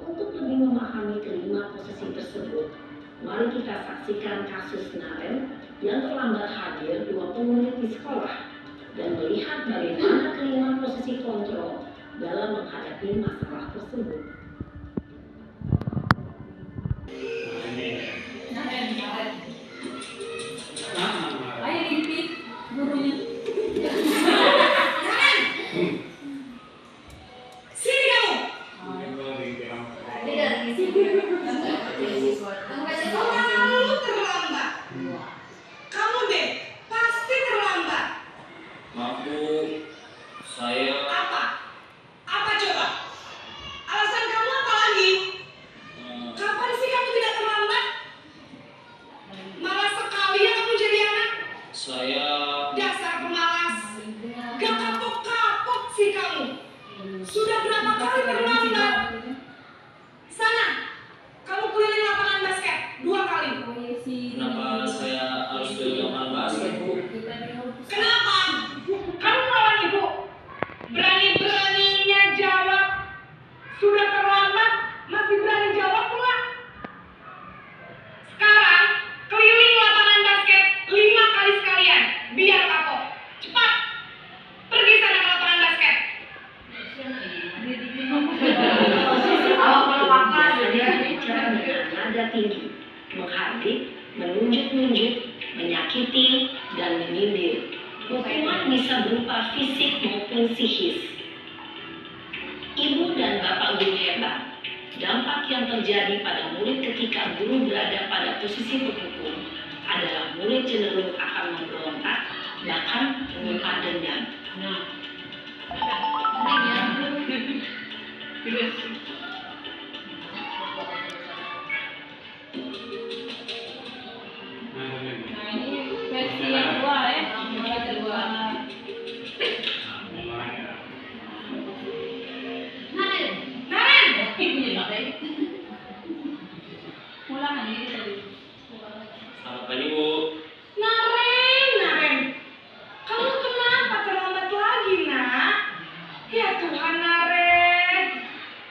Untuk lebih memahami kelima posisi tersebut, mari kita saksikan kasus Naren yang terlambat hadir 20 menit di sekolah dan melihat bagaimana kelima posisi kontrol dalam menghadapi masalah tersebut. Ayo mimpi gurunya. Sini kamu. Selalu terlambat. Kamu deh pasti terlambat. Maaf Bu, saya Apa? Apa coba? Alasan kamu apa lagi? Kapan sih kamu tidak terlambat? Malas sekali ya kamu jadi anak. saya Dasar pemalas. Gak kapok-kapok sih kamu. Sudah berapa kali terlambat? Sana, kamu keliling lapangan basket 2 kali. kenapa saya harus ke lapangan basket Bu? Kenapa? Kamu lawan ibu. Berani-beraninya jawab. Sudah terlambat, masih berani jawab pula. Sekarang, keliling lapangan basket 5 kali sekalian. Biar kapok. Cepat. Pergi sana ke lapangan basket. Dengan nada tinggi, menghardik, menunjuk-nunjuk, menyakiti, dan menyindir. Hukuman bisa berupa fisik maupun psikis. Ibu dan Bapak Guru hebat, dampak yang terjadi pada murid ketika guru berada pada posisi penghukum adalah murid cenderung akan memberontak, bahkan menyimpan dendam. Versi yang kedua ya. Naren. Ulangan ini tadi. Selamat pagi Bu. Naren. Kamu kenapa terlambat lagi, Nak? Ya Tuhan, Naren.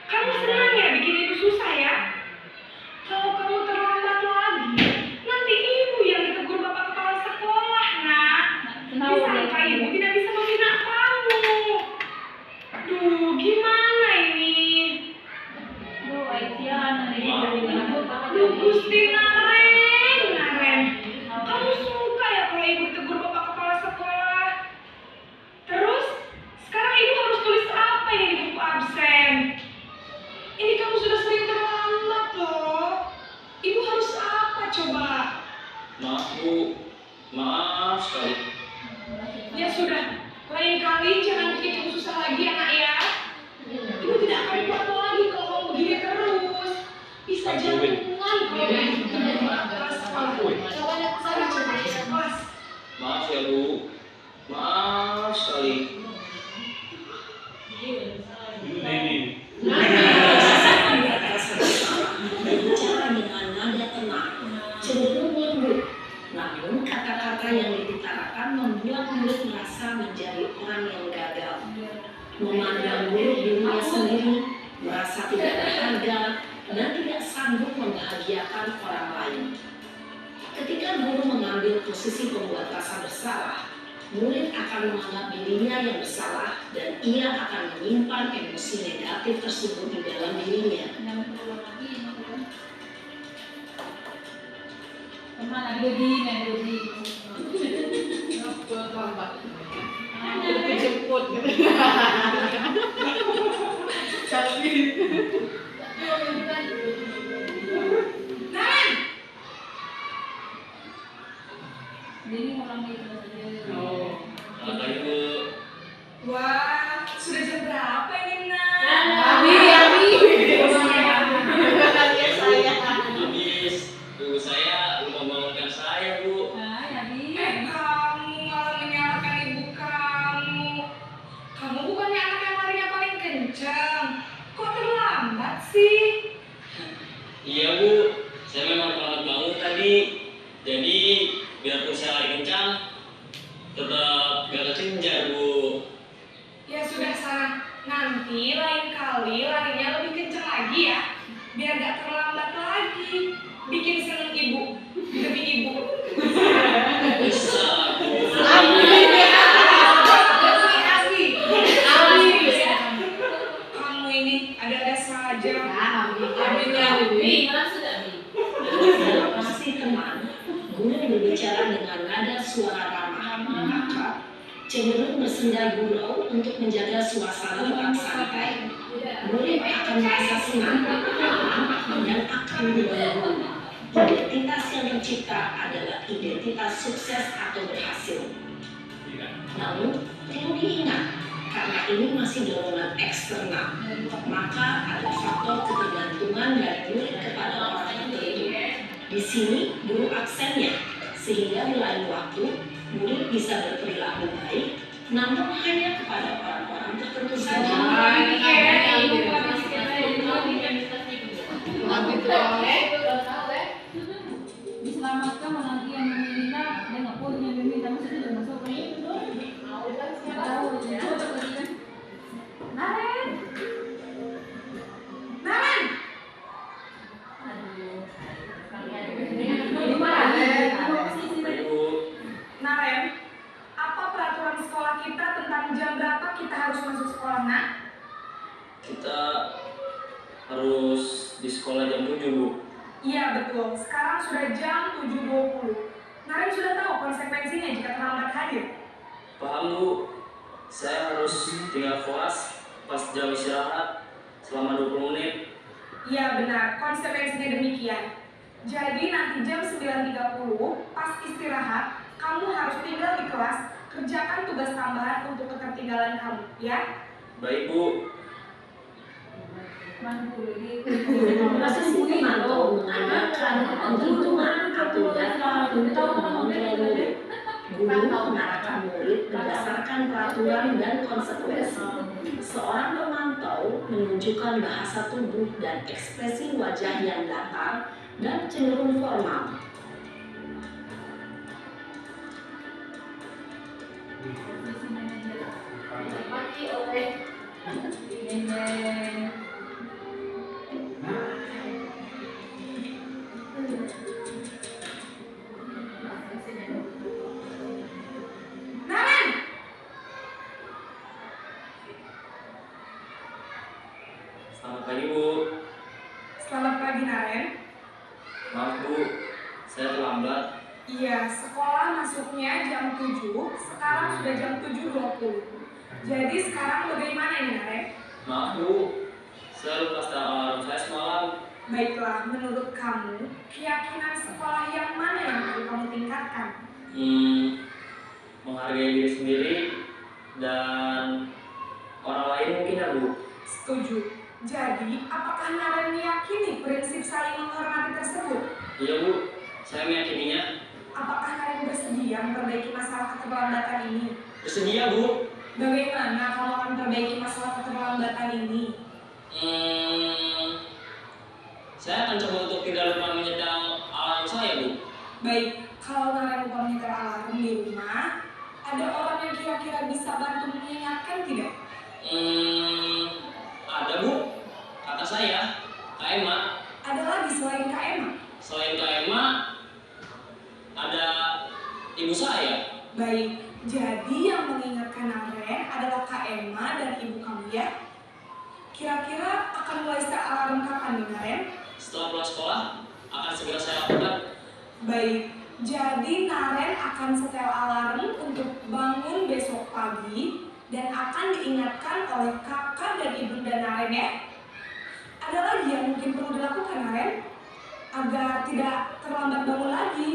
Kamu senang ya bikin ibu susah ya? Kalau kamu terlambat lagi, nanti maaf sekali. Ini. Berbicara dengan nada tenang, cenderung lembut. Namun kata-kata yang diutarakan membuat murid merasa menjadi orang yang gagal, memandang buruk dirinya sendiri, merasa tidak berharga, dan tidak sanggup membahagiakan orang lain. Ketika guru mengambil posisi pembuat rasa bersalah, murid akan menganggap dirinya yang bersalah dan ia akan menyimpan emosi negatif tersebut di dalam dirinya. Kemana Dodi? Jemput. Maka Ibu. Wah, sudah jam berapa ini, Nak? Habis, ibu saya lupa bangunkan saya, Bu. Kamu malah menyalahkan ibu kamu. Kamu bukannya anak yang larinya paling kencang. Kok terlambat sih? Iya, Bu. Saya memang terlambat bangun tadi. Jadi, biarpun saya lari kencang, tetap gak kekejar, Bu. Ya sudah sana. Nanti lain kali larinya lebih kencang lagi ya. Biar gak terlambat lagi. Bikin seneng ibu. Demi ibu. Bisa, Bu. Kamu ini ada-ada saja. Masih teman, guru berbicara dengan nada suara ramah, maka cenderung bersenda gurau untuk menjaga suasana tetap santai. Murid akan merasa senang, dan akan membangun. Identitas yang tercipta adalah identitas sukses atau berhasil. Namun, perlu diingat, karena ini masih dorongan eksternal, maka ada faktor ketergantungan dari murid kepada orang tertentu. Di sini, guru aksennya, sehingga di lain waktu, murid bisa berperilaku baik, namun hanya kepada orang-orang tertentu saja. Diselamatkan menanti yang meminta dan nggak pun yang meminta masih tidak masuk ke itu. Naren! Naren! Ibu. Naren, apa peraturan sekolah kita tentang jam berapa kita harus masuk sekolah, Nak? Kita harus di sekolah jam 7, Bu. Iya betul, sekarang sudah jam 7.20. Naren sudah tahu konsekuensinya jika terlambat hadir. Paham, Bu. Saya harus tinggal kelas pas jam istirahat selama 20 menit. Iya benar, konsekuensinya demikian. Jadi nanti jam 9.30 pas istirahat, kamu harus tinggal di kelas, kerjakan tugas tambahan untuk ketertinggalan kamu, ya? Baik, Bu. Proses memantau mengandalkan penghitungan atau data untuk mengontrol murid. Guru mengarahkan murid berdasarkan peraturan dan konsekuensi. Seorang pemantau menunjukkan bahasa tubuh dan ekspresi wajah yang datar dan cenderung formal. Naren! Selamat pagi, Bu. Selamat pagi, Naren. Maaf, Bu. Saya terlambat. Iya, sekolah masuknya jam 7, sekarang sudah jam 7.20. Jadi sekarang bagaimana nih, Naren? Maaf, Bu. Saya lupa setel alarm saya semalam. Baiklah, menurut kamu, keyakinan sekolah yang mana yang perlu kamu tingkatkan? Menghargai diri sendiri dan orang lain mungkin, ya, Bu. Setuju. Jadi, apakah Naren meyakini prinsip saling menghormati tersebut? Iya, Bu. Saya meyakininya. apakah kalian bersedia memperbaiki masalah keterlambatan ini? Bersedia, Bu. Bagaimana kamu akan memperbaiki masalah keterlambatan ini? Saya akan coba untuk tidak lupa menyetel alarm saya, Bu. Baik, kalau Naren lupa menyetel alarm di rumah, ada orang yang kira-kira bisa bantu mengingatkan tidak? Ada, Bu. Kata saya, Kak Emma. Ada lagi selain Kak Emma? Selain Kak Emma, ada ibu saya. Baik, jadi yang mengingatkan Naren adalah Kak Emma dan ibu kamu ya? Kira-kira akan mulai setel alarm kapan nih Naren? Setelah pulang sekolah, akan segera saya lakukan. Baik, jadi Naren akan setel alarm untuk bangun besok pagi dan akan diingatkan oleh kakak dan ibunda Naren ya. Ada lagi yang mungkin perlu dilakukan Naren agar tidak terlambat bangun lagi?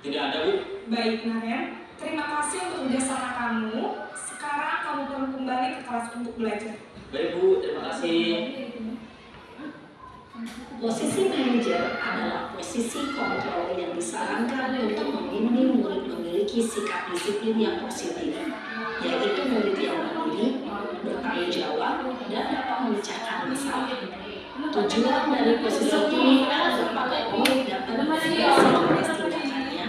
Tidak ada, Bu. Baik Naren, terima kasih untuk kerjasama kamu. Sekarang kamu perlu kembali ke kelas untuk belajar. Baik, Bu. Terima kasih. Posisi manajer adalah posisi kontrol yang disarankan untuk membimbing murid memiliki sikap disiplin yang positif, yaitu murid yang mandiri, bertanggung jawab, dan dapat memecahkan masalah. Tujuan dari posisi ini adalah agar murid dapat memverifikasi atas tindakannya.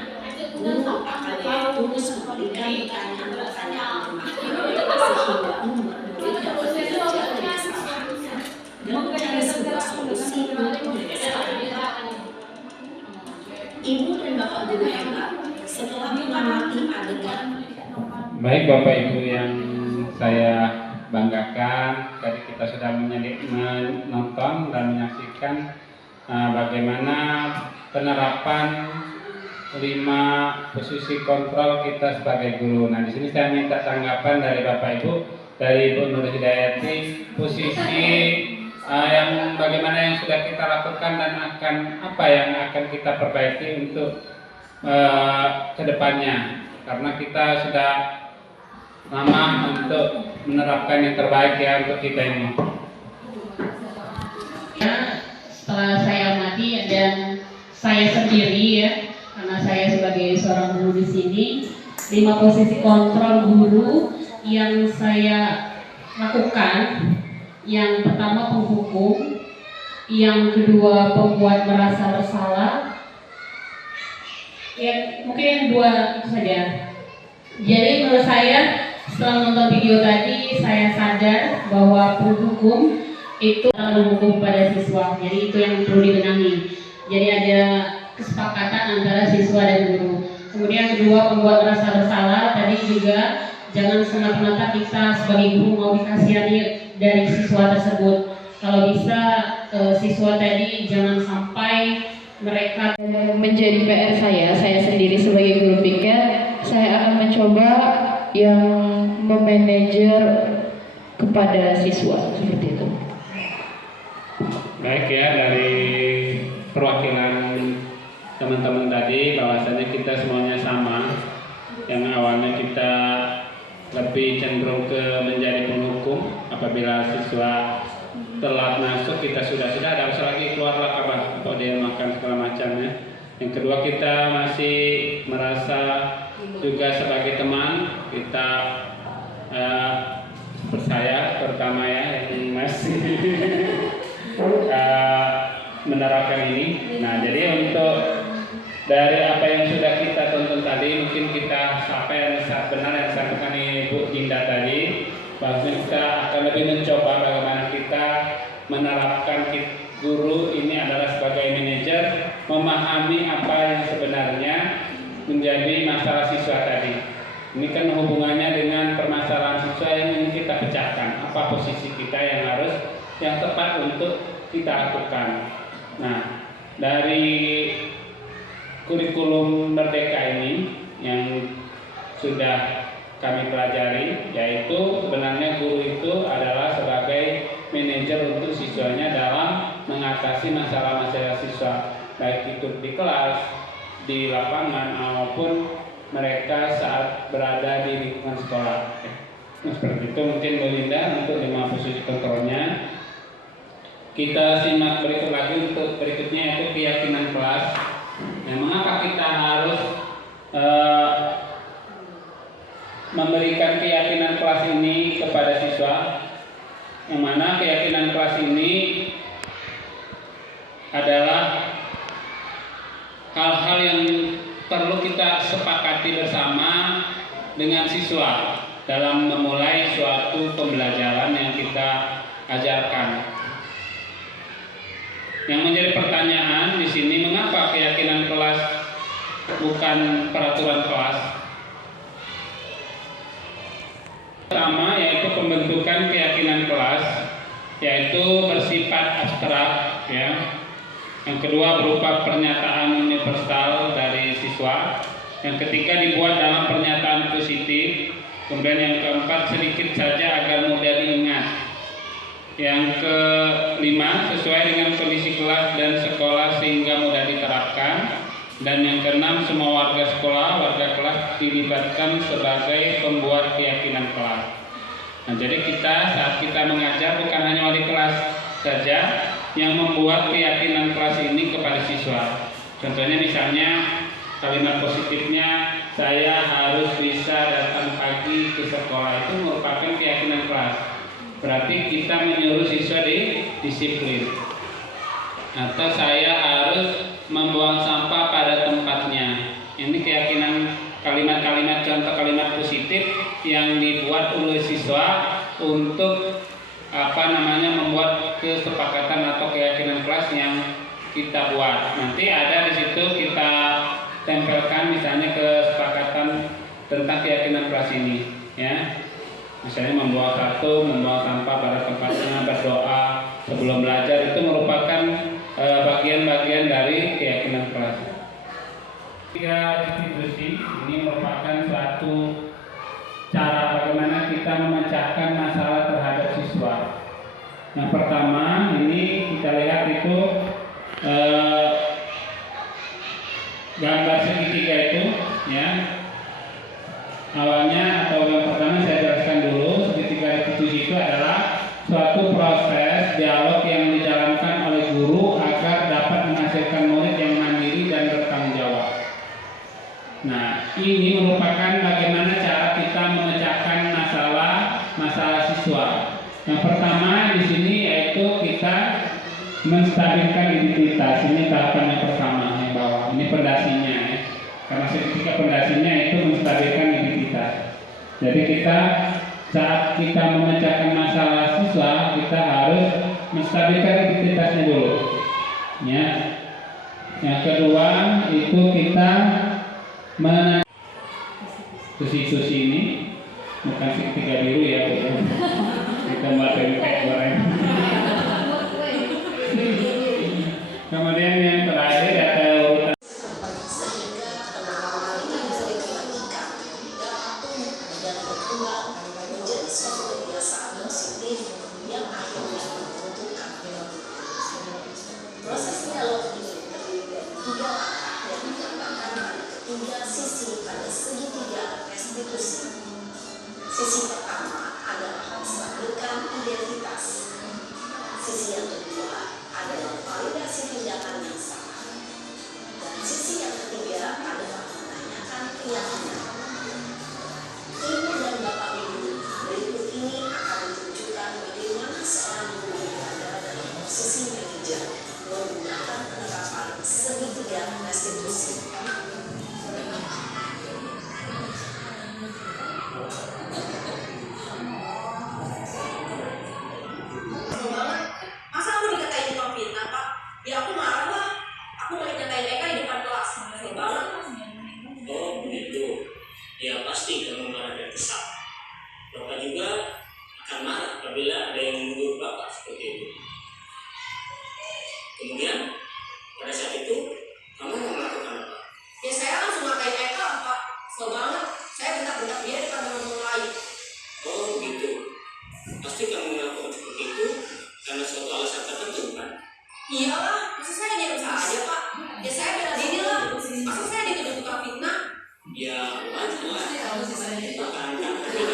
Guru akan terus memberikan pertanyaan-pertanyaan tematik sehingga murid dapat belajar dari kesalahannya dan mencari sebuah solusi untuk menyelesaikannya. Ibu dan Bapak Guru hebat, setelah mengamati adegan. Baik Bapak Ibu yang saya banggakan, tadi kita sudah menonton dan menyaksikan bagaimana penerapan 5 posisi kontrol kita sebagai guru. Nah, di sini saya minta tanggapan dari Bapak Ibu, dari Ibu Nur Hidayati, posisi yang bagaimana yang sudah kita lakukan dan akan apa yang akan kita perbaiki untuk kedepannya, karena kita sudah lama untuk menerapkan yang terbaik ya untuk kita ini. Setelah saya amati dan saya sendiri ya, karena saya sebagai seorang guru di sini, 5 posisi kontrol guru yang saya lakukan. Yang pertama penghukum, yang kedua pembuat merasa bersalah, mungkin yang 2 itu saja. Jadi menurut saya setelah menonton video tadi, saya sadar bahwa penghukum itu menghukum pada siswa. Jadi itu yang perlu dibenahi. Jadi ada kesepakatan antara siswa dan guru. Kemudian kedua, pembuat merasa bersalah. Tadi juga jangan semata-mata kita sebagai guru mau dikasihani dari siswa tersebut. Kalau bisa siswa tadi jangan sampai mereka Menjadi PR saya sendiri sebagai guru piket, saya akan mencoba yang memanajer kepada siswa seperti itu. Baik ya, dari perwakilan teman-teman tadi bahwasanya kita semuanya sama. Yang awalnya kita lebih cenderung ke menjadi penghukum, apabila siswa telat masuk kita sudah ada usah lagi keluarlah kabar atau dia makan segala macamnya. Yang kedua, kita masih merasa juga sebagai teman, kita percaya terutama ya yang masih menerapkan ini. Nah, jadi untuk dari apa yang sudah kita tonton tadi, mungkin kita sampai yang benar yang disampaikan Ibu Dinda tadi, bahwa kita akan lebih mencoba bagaimana kita menerapkan guru ini adalah sebagai manajer, memahami apa yang sebenarnya menjadi masalah siswa tadi. Ini kan hubungannya dengan permasalahan siswa yang ingin kita pecahkan. Apa posisi kita yang tepat untuk kita lakukan. Nah, dari kurikulum Merdeka ini yang sudah kami pelajari, yaitu sebenarnya guru itu adalah sebagai manajer untuk siswanya dalam mengatasi masalah-masalah siswa, baik itu di kelas, di lapangan, maupun mereka saat berada di lingkungan sekolah. Nah, seperti itu mungkin Bu Linda untuk 5 posisi kontrolnya. Kita simak berikut lagi untuk berikutnya, yaitu keyakinan kelas. Nah, mengapa kita harus memberikan keyakinan kelas ini kepada siswa, yang mana keyakinan kelas ini adalah hal-hal yang perlu kita sepakati bersama dengan siswa dalam memulai suatu pembelajaran yang kita ajarkan. Yang menjadi pertanyaan di sini, mengapa keyakinan kelas bukan peraturan kelas? Pertama yaitu pembentukan keyakinan kelas, yaitu bersifat abstrak, ya. Yang kedua berupa pernyataan universal dari siswa. Yang ketiga dibuat dalam pernyataan positif. Kemudian yang keempat sedikit saja agar mudah diingat. Yang kelima sesuai dengan kondisi kelas dan sekolah sehingga mudah diterapkan. Dan yang keenam semua warga sekolah, warga kelas dilibatkan sebagai pembuat keyakinan kelas. Nah, jadi saat kita mengajar bukan hanya wali kelas saja yang membuat keyakinan kelas ini kepada siswa. Contohnya misalnya kalimat positifnya, saya harus bisa datang pagi ke sekolah, itu merupakan keyakinan kelas. Berarti kita menyuruh siswa disiplin. Atau saya harus membuang sampah pada tempatnya. Ini keyakinan kalimat-kalimat, contoh kalimat positif yang dibuat oleh siswa untuk membuat kesepakatan atau keyakinan kelas yang kita buat. Nanti ada di situ kita tempelkan misalnya kesepakatan tentang keyakinan kelas ini, ya. Misalnya membuang sampah pada tempatnya, berdoa sebelum belajar, itu merupakan bagian-bagian dari keyakinan kelas. Tiga institusi ini merupakan suatu cara bagaimana kita memecahkan masalah terhadap siswa. Yang pertama ini kita lihat itu gambar segitiga itu, ya. Awalnya atau yang pertama saya jelaskan dulu, segitiga institusi itu adalah suatu proses dialog yang dijalankan oleh guru agar dapat menghasilkan murid yang mandiri dan bertanggung jawab. Nah, ini merupakan bagaimana cara kita memecahkan masalah siswa. Yang pertama di sini yaitu kita menstabilkan identitas. Ini tahapan yang pertama yang bawah. Ini pondasinya, ya. Karena segitiga pondasinya itu menstabilkan identitas. Jadi saat kita memecahkan masalah siswa, kita harus menstabilkan identitasnya dulu, ya. Yang kedua itu kita institusi ini bukan segitiga biru, ya, kita buat pempek goreng. Kemudian yang terakhir ada urutan proses dialog ini terdiri dari tiga langkah yang ditambahkan pada ketiga sisi pada segitiga restitusi. Sisi pertama adalah menstabilkan identitas. Sisi yang kedua adalah validasi tindakan yang salah. Dan sisi yang ketiga adalah menanyakan keyakinan. Ibu dan Bapak Ibu, berikut ini akan menunjukkan bagaimana seorang guru berada dalam posisi manajer menggunakan penerapan segitiga restitusi. Masa aku dikatain tukang fitnah, Pak? Ya aku marah lah. Aku mau dikatain Eka di depan kelas. Kesel banget. Oh begitu. Ya pasti kamu marah dan kesal. Bapak juga akan marah apabila ada yang menegur Bapak seperti itu. Kemudian pada saat itu kamu mau melakukan apa? Ya saya langsung ngatain Eka, Pak. Kesel banget. Saya bentak-bentak dia depan teman-teman lain. Oh begitu. Pasti kamu melakukan seperti itu karena suatu alasan tertentu, kan? Iyalah, masa saya diam saja, Pak? Ya saya bela diri lah. Masa saya dituduh tukang fitnah? Ya wajar lah. Bukan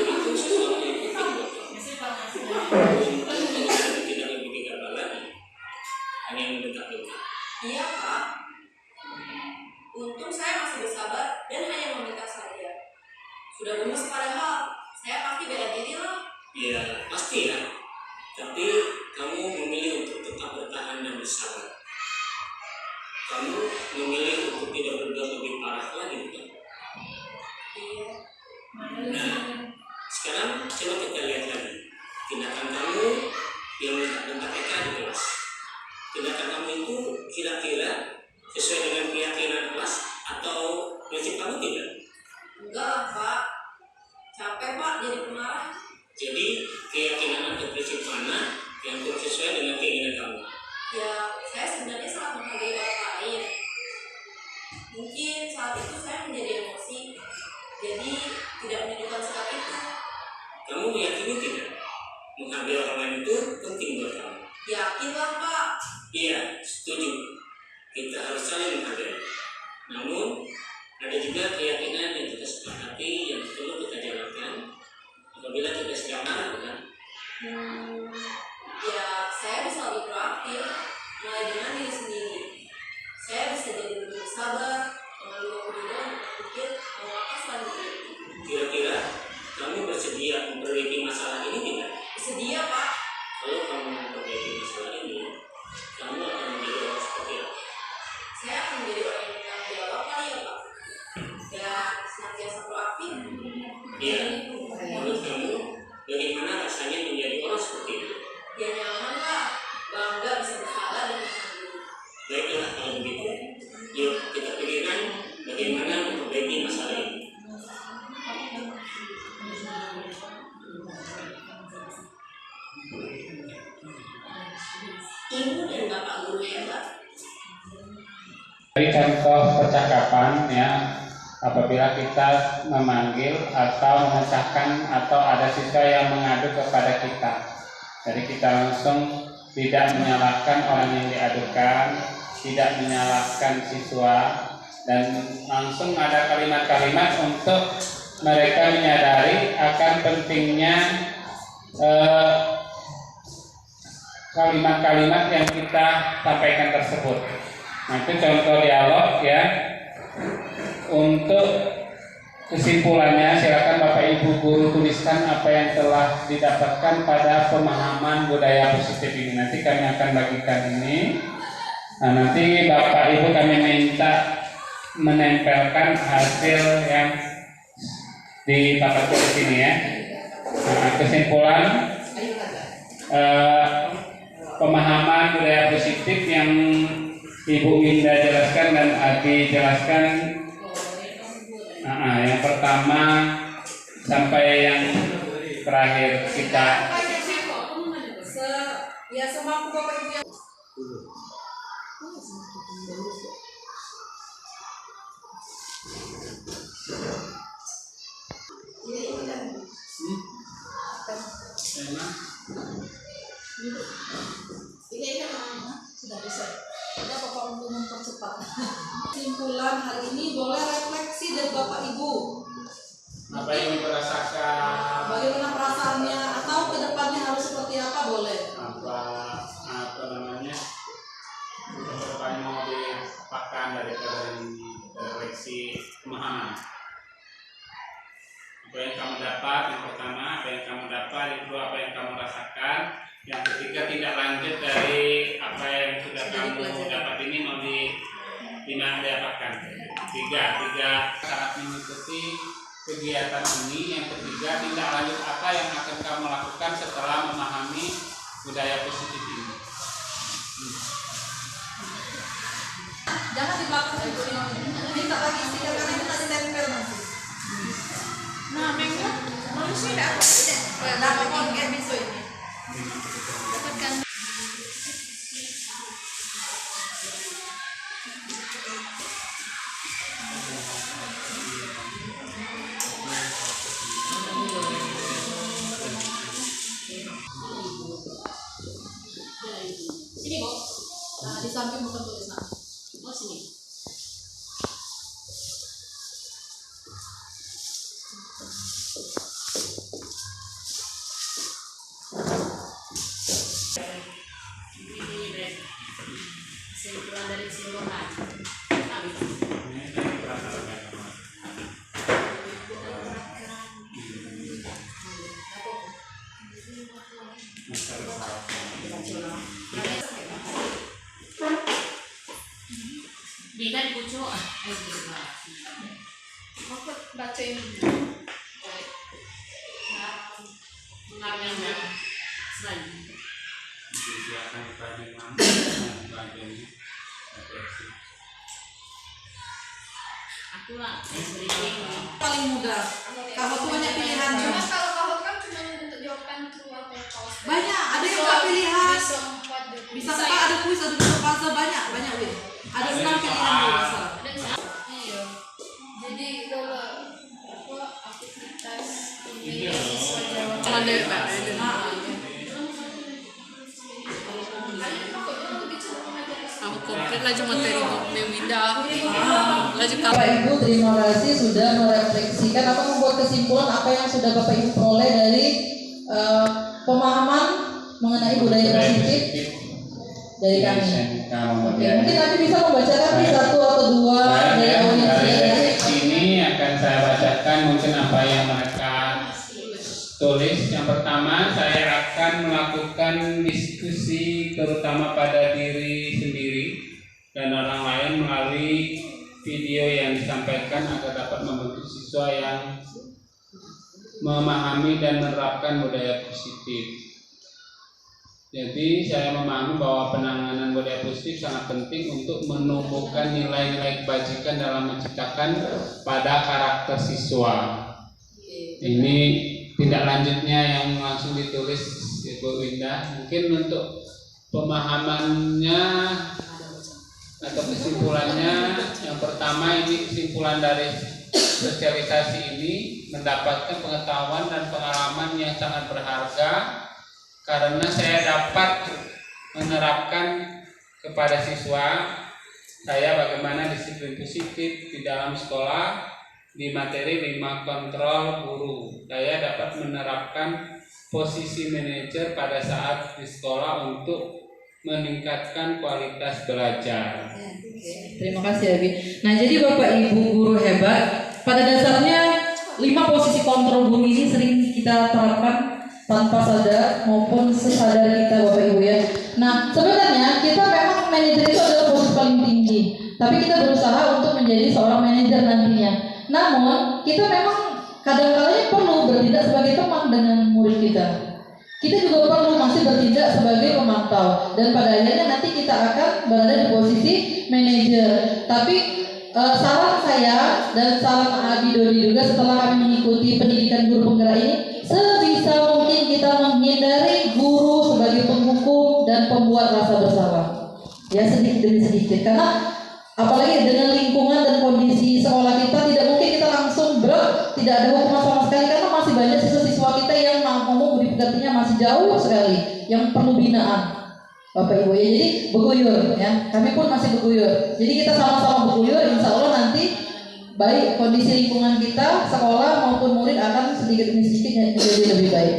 itu sesuatu yang penting buat kamu. Untuk tidak lebih gegabah lagi, hanya membentak-bentak. ini loh. Ya pasti ya. Tapi kamu memilih untuk tetap bertahan dan bersabar. Kamu memilih untuk tidak berbuat lebih parah lagi, bukan? Iya. Nah, sekarang coba kita lihat lagi tindakan kamu yang bentak Eka di kelas. Tindakan kamu itu kira-kira sesuai dengan keyakinan kelas atau prinsip kamu tidak? Enggak lah Pak, capek Pak jadi pemarah. Jadi keyakinan atau prinsip mana yang kurang sesuai dengan keinginan kamu? Ya saya sebenarnya sangat menghargai orang lain. Mungkin saat itu saya menjadi emosi, jadi tidak menunjukkan sikap itu. Kamu meyakini tidak? Menghargai orang lain itu penting buat kamu. Yakin lah Pak. Iya, setuju. Kita harus saling menghargai. Namun, ada juga keyakinan yang kita sepakati yang perlu kita jalankan apabila kita sedang marah, bukan? Ya saya bisa lebih proaktif, mulai dengan diri sendiri. Saya bisa jadi lebih sabar, mengambil waktu dulu untuk berpikir mau apa selanjutnya. Kira-kira kamu bersedia memperbaiki masalah ini tidak? Bersedia Pak. Kalau kamu memperbaiki masalah ini, kamu akan menjadi orang seperti apa? Saya akan menjadi orang yang bertanggung jawab kali ya Pak. Dan senantiasa proaktif. Iya, menurut kamu bagaimana rasanya menjadi orang seperti itu? Ya nyaman lah, bangga bisa bersalah dan menanggung. Baiklah kalau begitu, yuk kita pikirkan bagaimana memperbaiki masalah ini. Ibu dan Bapak guru hebat. Dari contoh percakapan ya, apabila kita memanggil atau memecahkan atau ada siswa yang mengadu kepada kita, jadi kita langsung tidak menyalahkan orang yang diadukan, tidak menyalahkan siswa, dan langsung ada kalimat-kalimat untuk mereka menyadari akan pentingnya kalimat-kalimat yang kita sampaikan tersebut. Nah, itu contoh dialog ya. Untuk kesimpulannya, silakan Bapak Ibu guru tuliskan apa yang telah didapatkan pada pemahaman budaya positif ini. Nanti kami akan bagikan ini. Nah, nanti Bapak Ibu kami minta menempelkan hasil yang didapatkan di sini ya. Nah, kesimpulan pemahaman budaya positif yang Ibu Winda jelaskan dan Adi jelaskan. Yang pertama sampai yang terakhir kita. Ya semampu Bapak Ibu yang sudah bisa. Ada Bapak untuk mempercepat. kesimpulan hal ini boleh refleksi dari Bapak Ibu. Apa yang dirasakan? Bagaimana perasaannya atau kedepannya harus seperti apa boleh? Apa namanya? Kedepannya mau diapakan dari refleksi pemahaman. Apa yang kamu dapat? Yang pertama, apa yang kamu dapat? Yang kedua, apa yang kamu rasakan? Yang ketiga, tidak lanjut dari apa yang sudah kamu dapat ini mau diapakan. Tiga sangat mengikuti kegiatan ini. Yang ketiga, tindak lanjut apa yang akan kamu lakukan setelah memahami budaya positif ini. Jangan di belakang itu, minta lagi stiker karena itu tadi tempel masih. Nah, memang manusia tidak apa tidak. Nah, kayak bisa ini. Dapatkan. Sini, Bu. Nah, di samping bukan tulisan. Oh, sini. Kesimpulan dari kesimpulan. Dia kan pucuk. Aku bacain Mengambilnya lagi. Disediakan kepada imam dan sebagainya. Aku lah yang beri Paling mudah. Kalau tuh banyak pilihan cuma cuma kalau kahot kan cuma untuk jawaban true atau false. banyak. Ada yang nggak pilihan. Bisa 4 Bisa apa? Ada kuis, ada puzzle banyak win. Ada 6 pilihan kalau nggak salah. Iya. Jadi kalau apa aktivitas ini siswa jawab. Cuma dari Pak. Aku komplit laju materi Mewinda. Laju Bapak Ibu, terima kasih sudah merefleksikan atau membuat kesimpulan apa yang sudah Bapak Ibu peroleh dari pemahaman mengenai budaya positif dari kami. Oke, mungkin nanti bisa membacakan nih 1 atau 2 dari audiens Dari sini akan saya bacakan mungkin apa yang mereka tulis. Yang pertama, saya akan melakukan diskusi terutama pada diri sendiri dan orang lain melalui video yang disampaikan agar dapat membentuk siswa yang memahami dan menerapkan budaya positif. Jadi saya memahami bahwa penanganan budaya positif sangat penting untuk menumbuhkan nilai-nilai kebajikan dalam menciptakan pada karakter siswa. Ini tindak lanjutnya yang langsung ditulis Ibu Winda. Mungkin untuk pemahamannya atau kesimpulannya, yang pertama ini kesimpulan dari sosialisasi ini mendapatkan pengetahuan dan pengalaman yang sangat berharga karena saya dapat menerapkan kepada siswa saya bagaimana disiplin positif di dalam sekolah di materi 5 kontrol guru. Saya dapat menerapkan posisi manajer pada saat di sekolah untuk meningkatkan kualitas belajar. Terima kasih Abi. Nah, jadi Bapak Ibu guru hebat, pada dasarnya 5 posisi kontrol guru ini sering kita terapkan tanpa sadar maupun sesadar kita Bapak Ibu ya. Nah, sebenarnya kita memang manajer itu adalah posisi paling tinggi, tapi kita berusaha untuk menjadi seorang manajer nantinya. Namun, kita memang kadang-kadang perlu bertindak sebagai teman dengan murid kita. Kita juga perlu masih bertindak sebagai pemantau, dan pada akhirnya nanti kita akan berada di posisi manajer. Tapi saran saya dan saran Abi Dodi juga setelah kami mengikuti pendidikan guru penggerak ini, sebisa mungkin kita menghindari guru sebagai penghukum dan pembuat rasa bersalah. Ya, sedikit demi sedikit, karena apalagi dengan lingkungan dan kondisi sekolah kita, tidak mungkin kita langsung tidak ada hukuman sama sekali, karena masih banyak siswa-siswa kita yang ngomong budi pekertinya masih jauh sekali, yang perlu binaan Bapak Ibu ya. Jadi beguyur ya, kami pun masih beguyur. Jadi kita sama-sama beguyur, insya Allah nanti baik kondisi lingkungan kita, sekolah maupun murid akan sedikit demi sedikit menjadi lebih baik.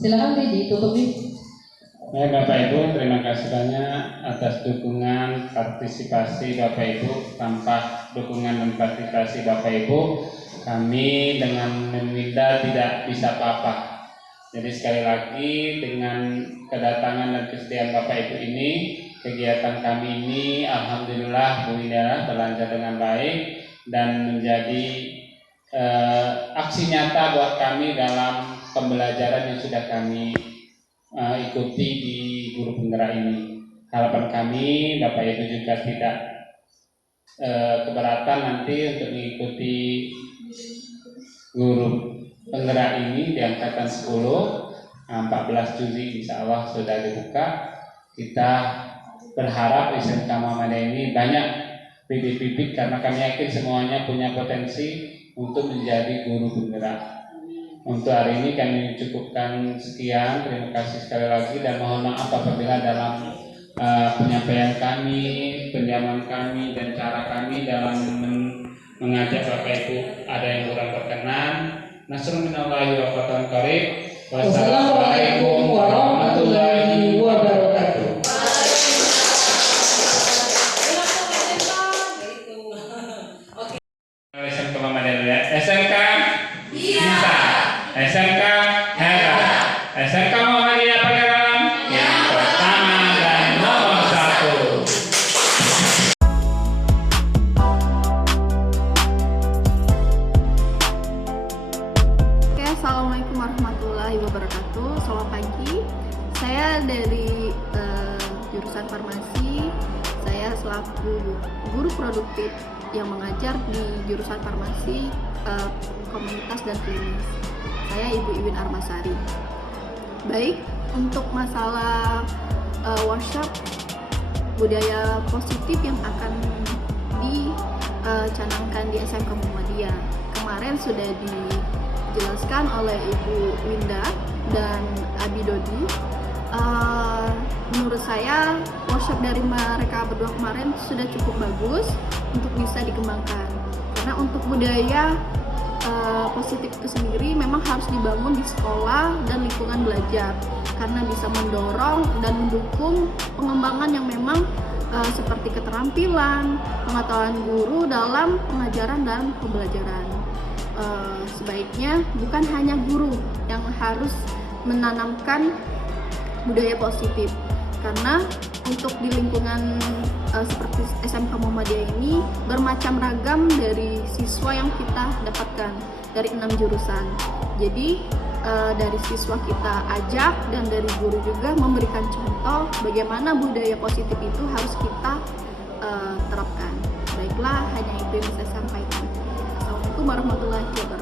Silakan ditutup nih. Baik Bapak Ibu, terima kasih banyak atas dukungan partisipasi Bapak Ibu. Tanpa dukungan dan partisipasi Bapak Ibu, kami dengan Mewinda tidak bisa apa-apa. Jadi sekali lagi dengan kedatangan dan kesediaan Bapak Ibu ini, kegiatan kami ini alhamdulillah Bu Winda berlanjut dengan baik dan menjadi aksi nyata buat kami dalam pembelajaran yang sudah kami ikuti di guru penggerak ini. Harapan kami Bapak Ibu juga tidak keberatan nanti untuk mengikuti guru penggerak ini di angkatan 10. 14 Juli insya Allah sudah dibuka. Kita berharap SMK Muhammadiyah ini banyak bibit-bibit karena kami yakin semuanya punya potensi untuk menjadi guru penggerak. Untuk hari ini kami cukupkan sekian. Terima kasih sekali lagi dan mohon maaf apabila dalam penyampaian kami, pendiaman kami dan cara kami dalam mengajak Bapak Ibu ada yang kurang berkenan. Nasrul minallahi wa fathan qarib. Wassalamualaikum warahmatullahi wabarakatuh. SMK Muhammadiyah, SMK bisa, SMK hebat, SMK Muhammadiyah Pagaralam selamat pagi. Saya dari jurusan farmasi. Saya selaku guru produktif yang mengajar di jurusan farmasi komunitas dan klinis. Saya Ibu Iwin Armasari. Baik, untuk masalah workshop budaya positif yang akan dicanangkan di SMK Muhammadiyah. Kemarin sudah dijelaskan oleh Ibu Winda dan Abi Dodi. Menurut saya workshop dari mereka berdua kemarin sudah cukup bagus untuk bisa dikembangkan. Karena untuk budaya positif itu sendiri memang harus dibangun di sekolah dan lingkungan belajar, karena bisa mendorong dan mendukung pengembangan yang memang seperti keterampilan, pengetahuan guru dalam pengajaran dan pembelajaran. Sebaiknya bukan hanya guru yang harus menanamkan budaya positif, karena untuk di lingkungan seperti SMK Muhammadiyah ini bermacam ragam dari siswa yang kita dapatkan dari 6 jurusan. Jadi dari siswa kita ajak dan dari guru juga memberikan contoh bagaimana budaya positif itu harus kita terapkan. Baiklah, hanya itu yang bisa saya sampaikan. Assalamualaikum warahmatullahi wabarakatuh.